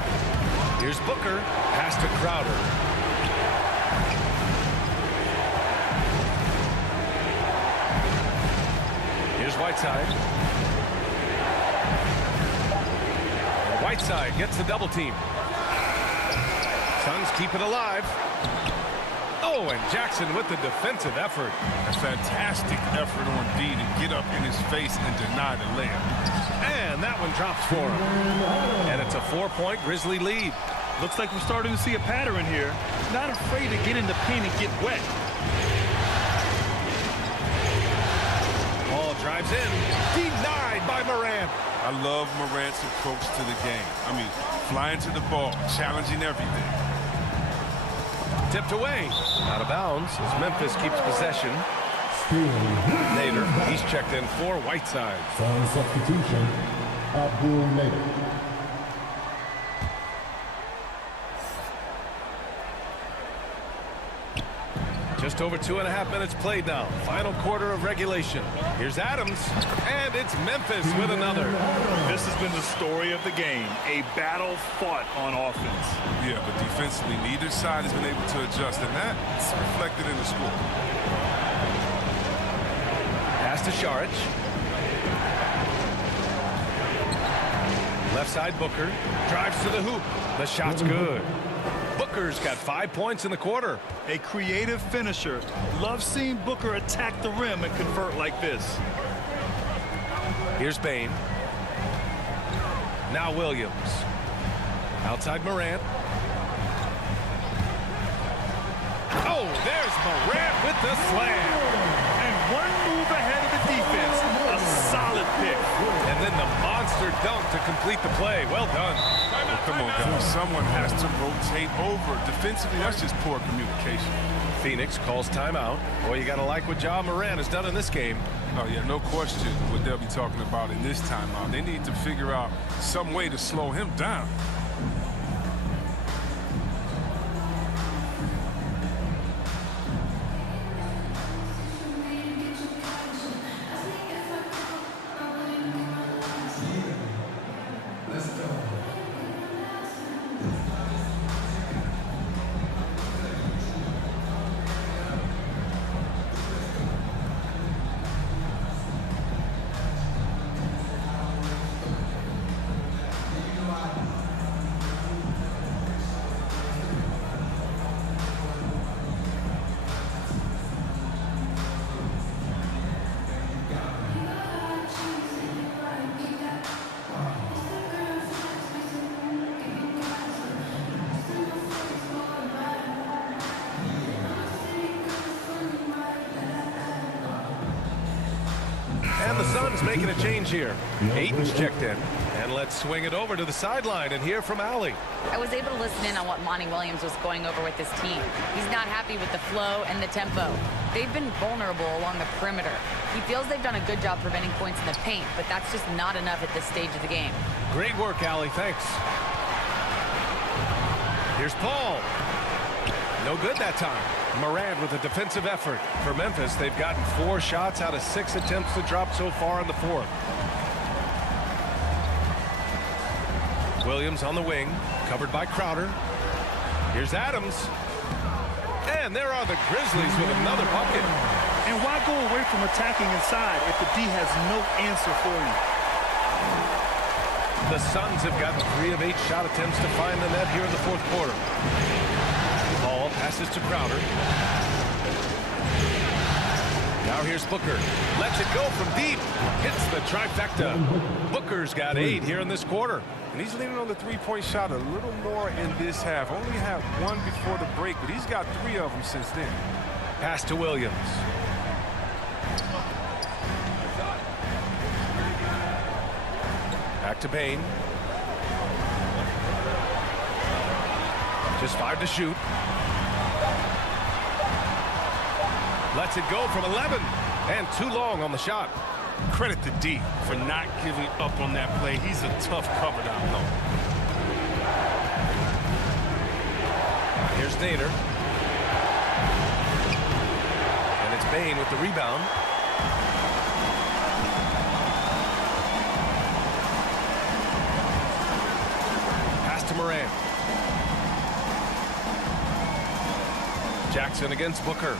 Here's Booker. Pass to Crowder. Here's Whiteside. And Whiteside gets the double team. Suns keep it alive. Oh, and Jackson with the defensive effort. A fantastic effort on D to get up in his face and deny the layup. And that one drops for him. And it's a 4-point Grizzly lead. Looks like we're starting to see a pattern here. Not afraid to get in the paint and get wet. Ball drives in. Denied by Morant. I love Morant's approach to the game. I mean, flying to the ball, challenging everything. Tipped away. Out of bounds as Memphis keeps possession. Nader, he's checked in for Whiteside. Foul substitution, Abdul Nader. Just over 2.5 minutes played now. Final quarter of regulation. Here's Adams, and it's Memphis with another. This has been the story of the game. A battle fought on offense. Yeah, but defensively, neither side has been able to adjust, and that's reflected in the score. Pass to Saric. Left side Booker. Drives to the hoop. The shot's good. Booker's got 5 points in the quarter. A creative finisher. Love seeing Booker attack the rim and convert like this. Here's Bane. Now Williams. Outside Morant. Oh, there's Morant with the slam. And one move ahead of the defense. A solid pick. And then the monster dunk to complete the play. Well done. Well, come on, guys. Someone has to rotate over. Defensively, that's just poor communication. Phoenix calls timeout. Boy, you got to like what Ja Morant has done in this game. Oh, yeah, no question what they'll be talking about in this timeout. They need to figure out some way to slow him down. And the Suns making a change here. Ayton's checked in. And let's swing it over to the sideline and hear from Allie. I was able to listen in on what Monty Williams was going over with his team. He's not happy with the flow and the tempo. They've been vulnerable along the perimeter. He feels they've done a good job preventing points in the paint, but that's just not enough at this stage of the game. Great work, Allie. Thanks. Here's Paul. No good that time. Morant with a defensive effort. For Memphis, they've gotten 4 shots out of 6 attempts to drop so far in the fourth. Williams on the wing, covered by Crowder. Here's Adams. And there are the Grizzlies with another bucket. And why go away from attacking inside if the D has no answer for you? The Suns have gotten 3 of 8 shot attempts to find the net here in the fourth quarter. Ball passes to Crowder. Now here's Booker. Lets it go from deep. Hits the trifecta. Booker's got 8 here in this quarter. And he's leaning on the three-point shot a little more in this half. Only had 1 before the break, but he's got 3 of them since then. Pass to Williams. Back to Bain. Just 5 to shoot. Lets it go from 11. And too long on the shot. Credit to D for not giving up on that play. He's a tough cover down low. Here's Nader. And it's Bain with the rebound. Pass to Morant. Jackson against Booker.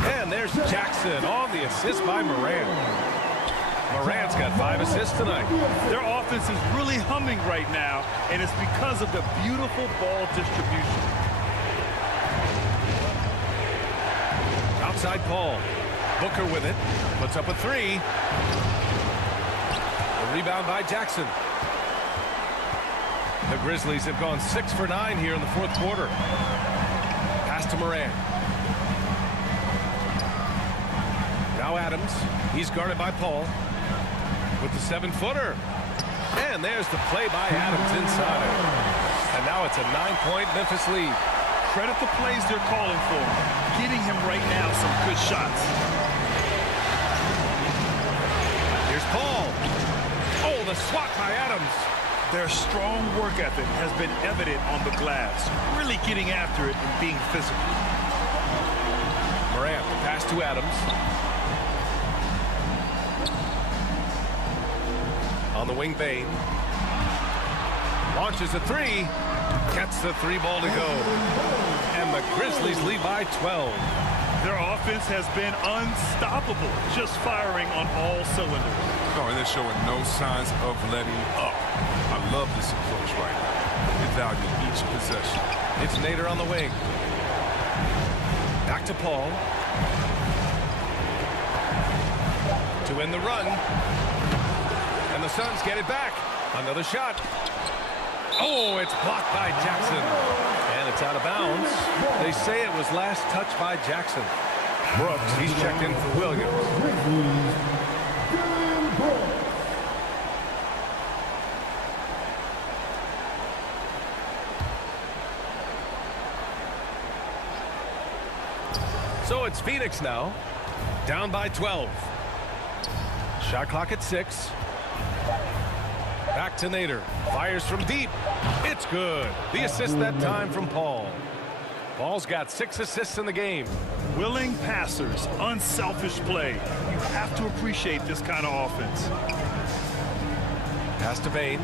And there's Jackson on the assist by Morant. Morant's got 5 assists tonight. Their offense is really humming right now, and it's because of the beautiful ball distribution. Outside Paul. Booker with it. Puts up a 3. A rebound by Jackson. The Grizzlies have gone 6 for 9 here in the fourth quarter. Pass to Morant. Now Adams. He's guarded by Paul. With the 7-footer. And there's the play by Adams inside. And now it's a 9-point Memphis lead. Credit the plays they're calling for. Getting him right now some good shots. Here's Paul. Oh, the swat by Adams. Their strong work ethic has been evident on the glass. Really getting after it and being physical. Morant, the pass to Adams. On the wing, Bain. Launches a 3. Gets the 3 ball to go. And the Grizzlies lead by 12. Their offense has been unstoppable, just firing on all cylinders. Oh, and they're showing no signs of letting up. I love this approach right now. They value each possession. It's Nader on the wing. Back to Paul. To win the run. And the Suns get it back. Another shot. Oh, it's blocked by Jackson. And it's out of bounds. They say it was last touched by Jackson. Brooks, he's checked in for Williams. So it's Phoenix now. Down by 12. Shot clock at 6. Back to Nader. Fires from deep. It's good. The assist that time from Paul. Paul's got 6 assists in the game. Willing passers, unselfish play. You have to appreciate this kind of offense. Pass to Bain.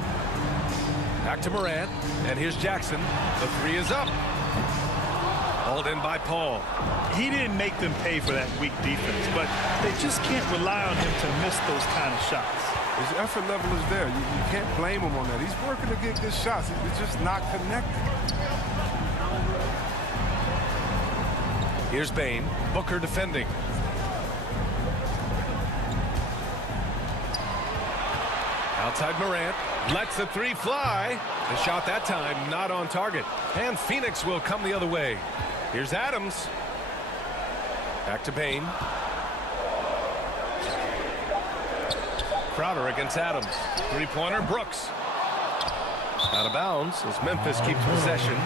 Back to Morant. And here's Jackson. The 3 is up. Hauled in by Paul. He didn't make them pay for that weak defense, but they just can't rely on him to miss those kind of shots. His effort level is there. You can't blame him on that. He's working to get good shots. It's just not connected. Here's Bain. Booker defending. Outside Morant. Lets the 3 fly. The shot that time not on target. And Phoenix will come the other way. Here's Adams. Back to Bain. Crowder against Adams. 3-pointer, Brooks. Out of bounds as Memphis keeps possession.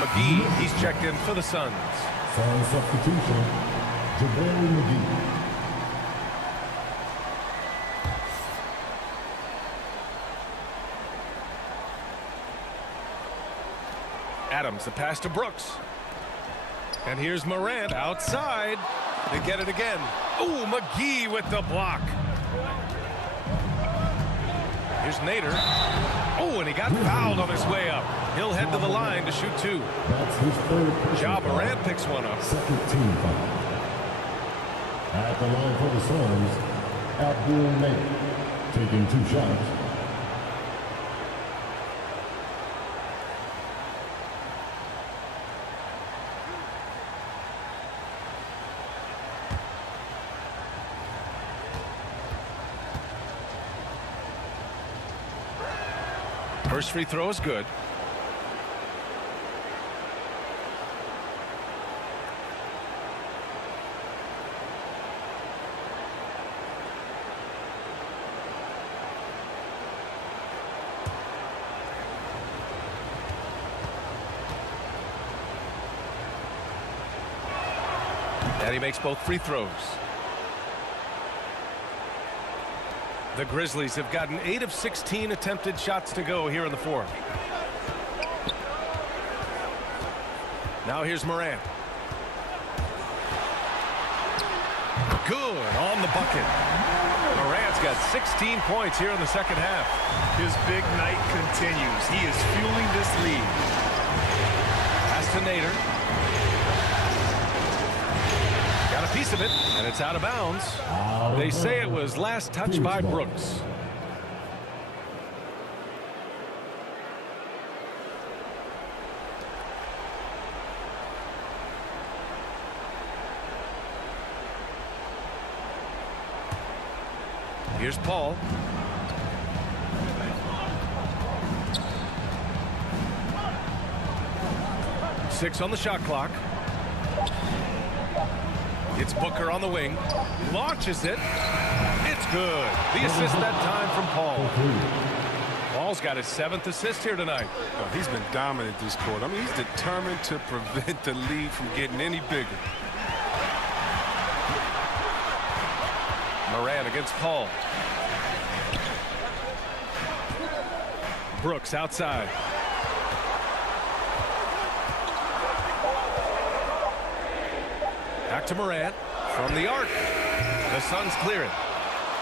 McGee, he's checked in for the Suns. Sun substitution, JaVale McGee. Adams, the pass to Brooks. And here's Morant outside. They get it again. Ooh, McGee with the block. Here's Nader. Oh, and he got fouled on his way up. He'll head to the line to shoot 2. That's his third personal Ja foul. Morant picks one up. Second team foul. At the line for the Suns, Abdul Nader taking 2 shots. First free throw is good. And he makes both free throws. The Grizzlies have gotten 8 of 16 attempted shots to go here in the fourth. Now here's Morant. Good on the bucket. Morant's got 16 points here in the second half. His big night continues. He is fueling this lead. Pass to Nader. Got a piece of it, and it's out of bounds. They say it was last touched by Brooks. Here's Paul. Six on the shot clock. It's Booker on the wing. Launches it. It's good. The assist that time from Paul. Paul's got his 7th assist here tonight. Oh, he's been dominant this quarter. I mean, he's determined to prevent the lead from getting any bigger. Morant against Paul. Brooks outside. Back to Morant from the arc. The Suns clear it.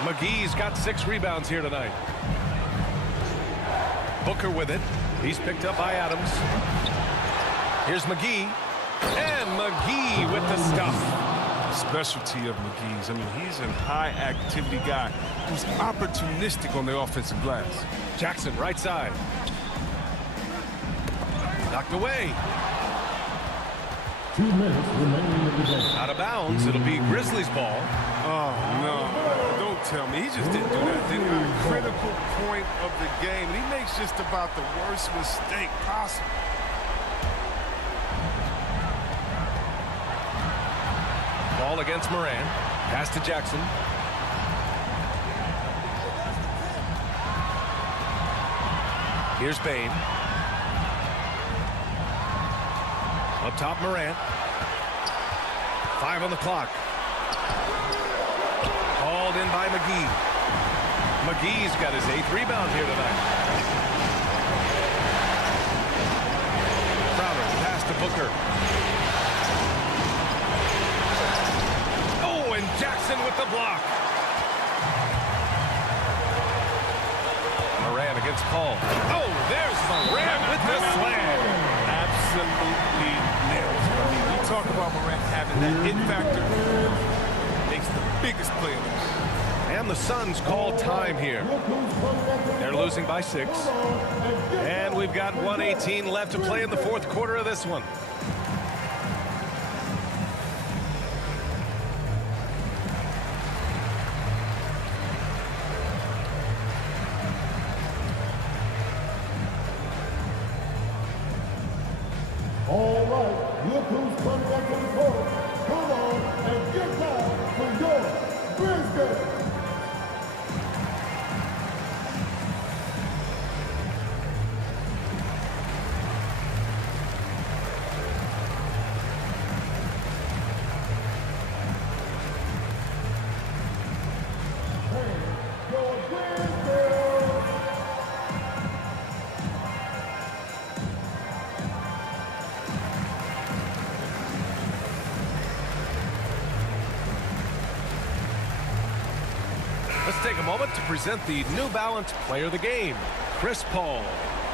McGee's got 6 rebounds here tonight. Booker with it. He's picked up by Adams. Here's McGee. And McGee with the stuff. Specialty of McGee's. I mean, he's a high-activity guy who's opportunistic on the offensive glass. Jackson right side. Knocked away. 2 minutes remaining in the game. Out of bounds. It'll be Grizzlies ball. Oh, no. Don't tell me. He just didn't do that. They're at a critical point of the game. And he makes just about the worst mistake possible. Ball against Morant. Pass to Jackson. Here's Bain. Up top, Morant. 5 on the clock. Called in by McGee. McGee's got his 8th rebound here tonight. Crowder, pass to Booker. Oh, and Jackson with the block. Morant against Paul. Oh, there's Morant with the slam. Absolutely nailed it. I mean, we talk about Morant having that it factor. Makes the biggest play of this. And the Suns call time here. They're losing by 6. And we've got 1:18 left to play in the fourth quarter of this one. All right, look who's coming back to the court. Come on and get down for your Grizzlies. moment to present the New Balance Player of the Game, Chris Paul.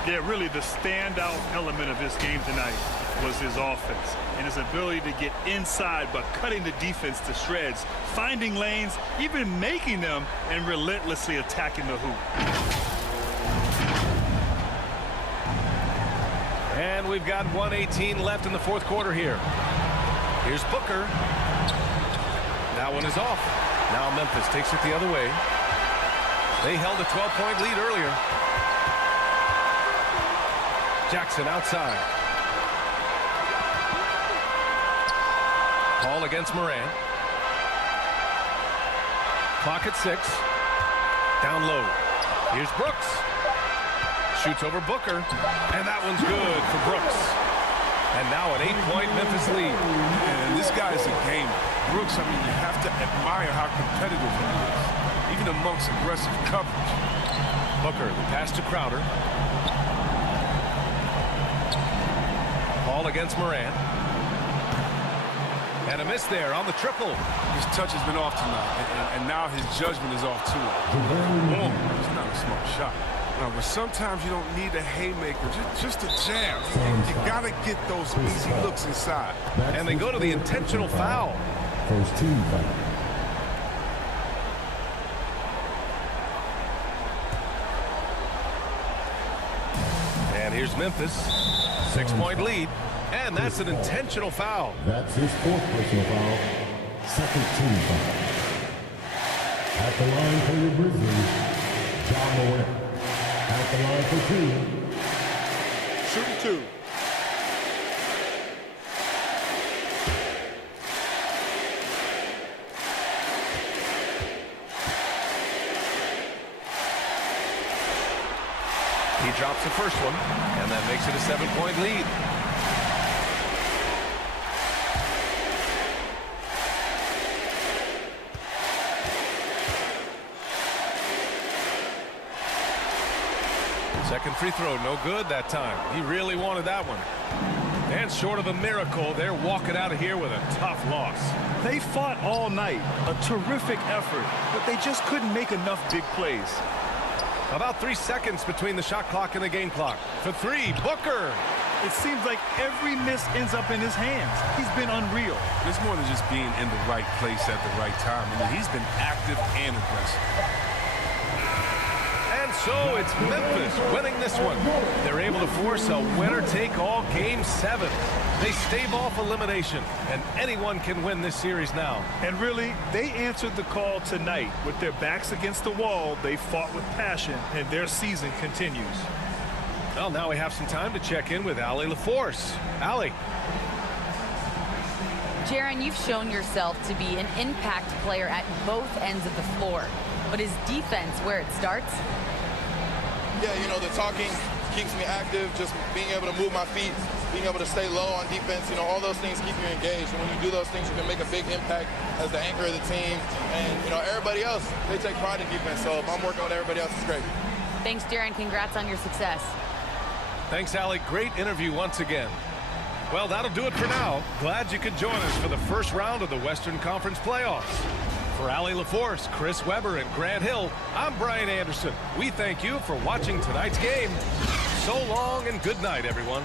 Yeah, really the standout element of his game tonight was his offense and his ability to get inside by cutting the defense to shreds, finding lanes, even making them, and relentlessly attacking the hoop. And we've got 1:18 left in the fourth quarter here. Here's Booker. That one is off. Now Memphis takes it the other way. They held a 12-point lead earlier. Jackson outside. Paul against Morant. Clock at 6. Down low. Here's Brooks. Shoots over Booker. And that one's good for Brooks. And now an 8-point Memphis lead. And this guy is a gamer. Brooks, I mean, you have to admire how competitive he is, even amongst aggressive coverage. Booker, the pass to Crowder. Paul against Morant. And a miss there on the triple. His touch has been off tonight, and now his judgment is off too. Boom. It's not a smart shot. No, but sometimes you don't need a haymaker, just a jam. You got to get those easy looks inside. And they go to the intentional foul. First team foul. And here's Memphis. 6-point lead. And that's an intentional foul. That's his fourth personal foul. Second team foul. At the line for your Grizzlies, John Morant. At the line for 2. Shooting 2. He drops the first one, and that makes it a 7-point lead. Second free throw, no good that time. He really wanted that one. And short of a miracle, they're walking out of here with a tough loss. They fought all night, a terrific effort, but they just couldn't make enough big plays. About 3 seconds between the shot clock and the game clock. For 3, Booker. It seems like every miss ends up in his hands. He's been unreal. It's more than just being in the right place at the right time. I mean, he's been active and aggressive. And so it's Memphis winning this one. They're able to force a winner-take-all Game 7. They stave off elimination, and anyone can win this series now. And really, they answered the call tonight. With their backs against the wall, they fought with passion, and their season continues. Well, now we have some time to check in with Allie LaForce. Allie. Jaron, you've shown yourself to be an impact player at both ends of the floor. But is defense where it starts? Yeah, you know, the talking keeps me active, just being able to move my feet, being able to stay low on defense, you know, all those things keep you engaged. And when you do those things, you can make a big impact as the anchor of the team. And, you know, everybody else, they take pride in defense. So if I'm working with everybody else, it's great. Thanks, Jaron. Congrats on your success. Thanks, Allie. Great interview once again. Well, that'll do it for now. Glad you could join us for the first round of the Western Conference playoffs. For Allie LaForce, Chris Webber, and Grant Hill, I'm Brian Anderson. We thank you for watching tonight's game. So long and good night, everyone.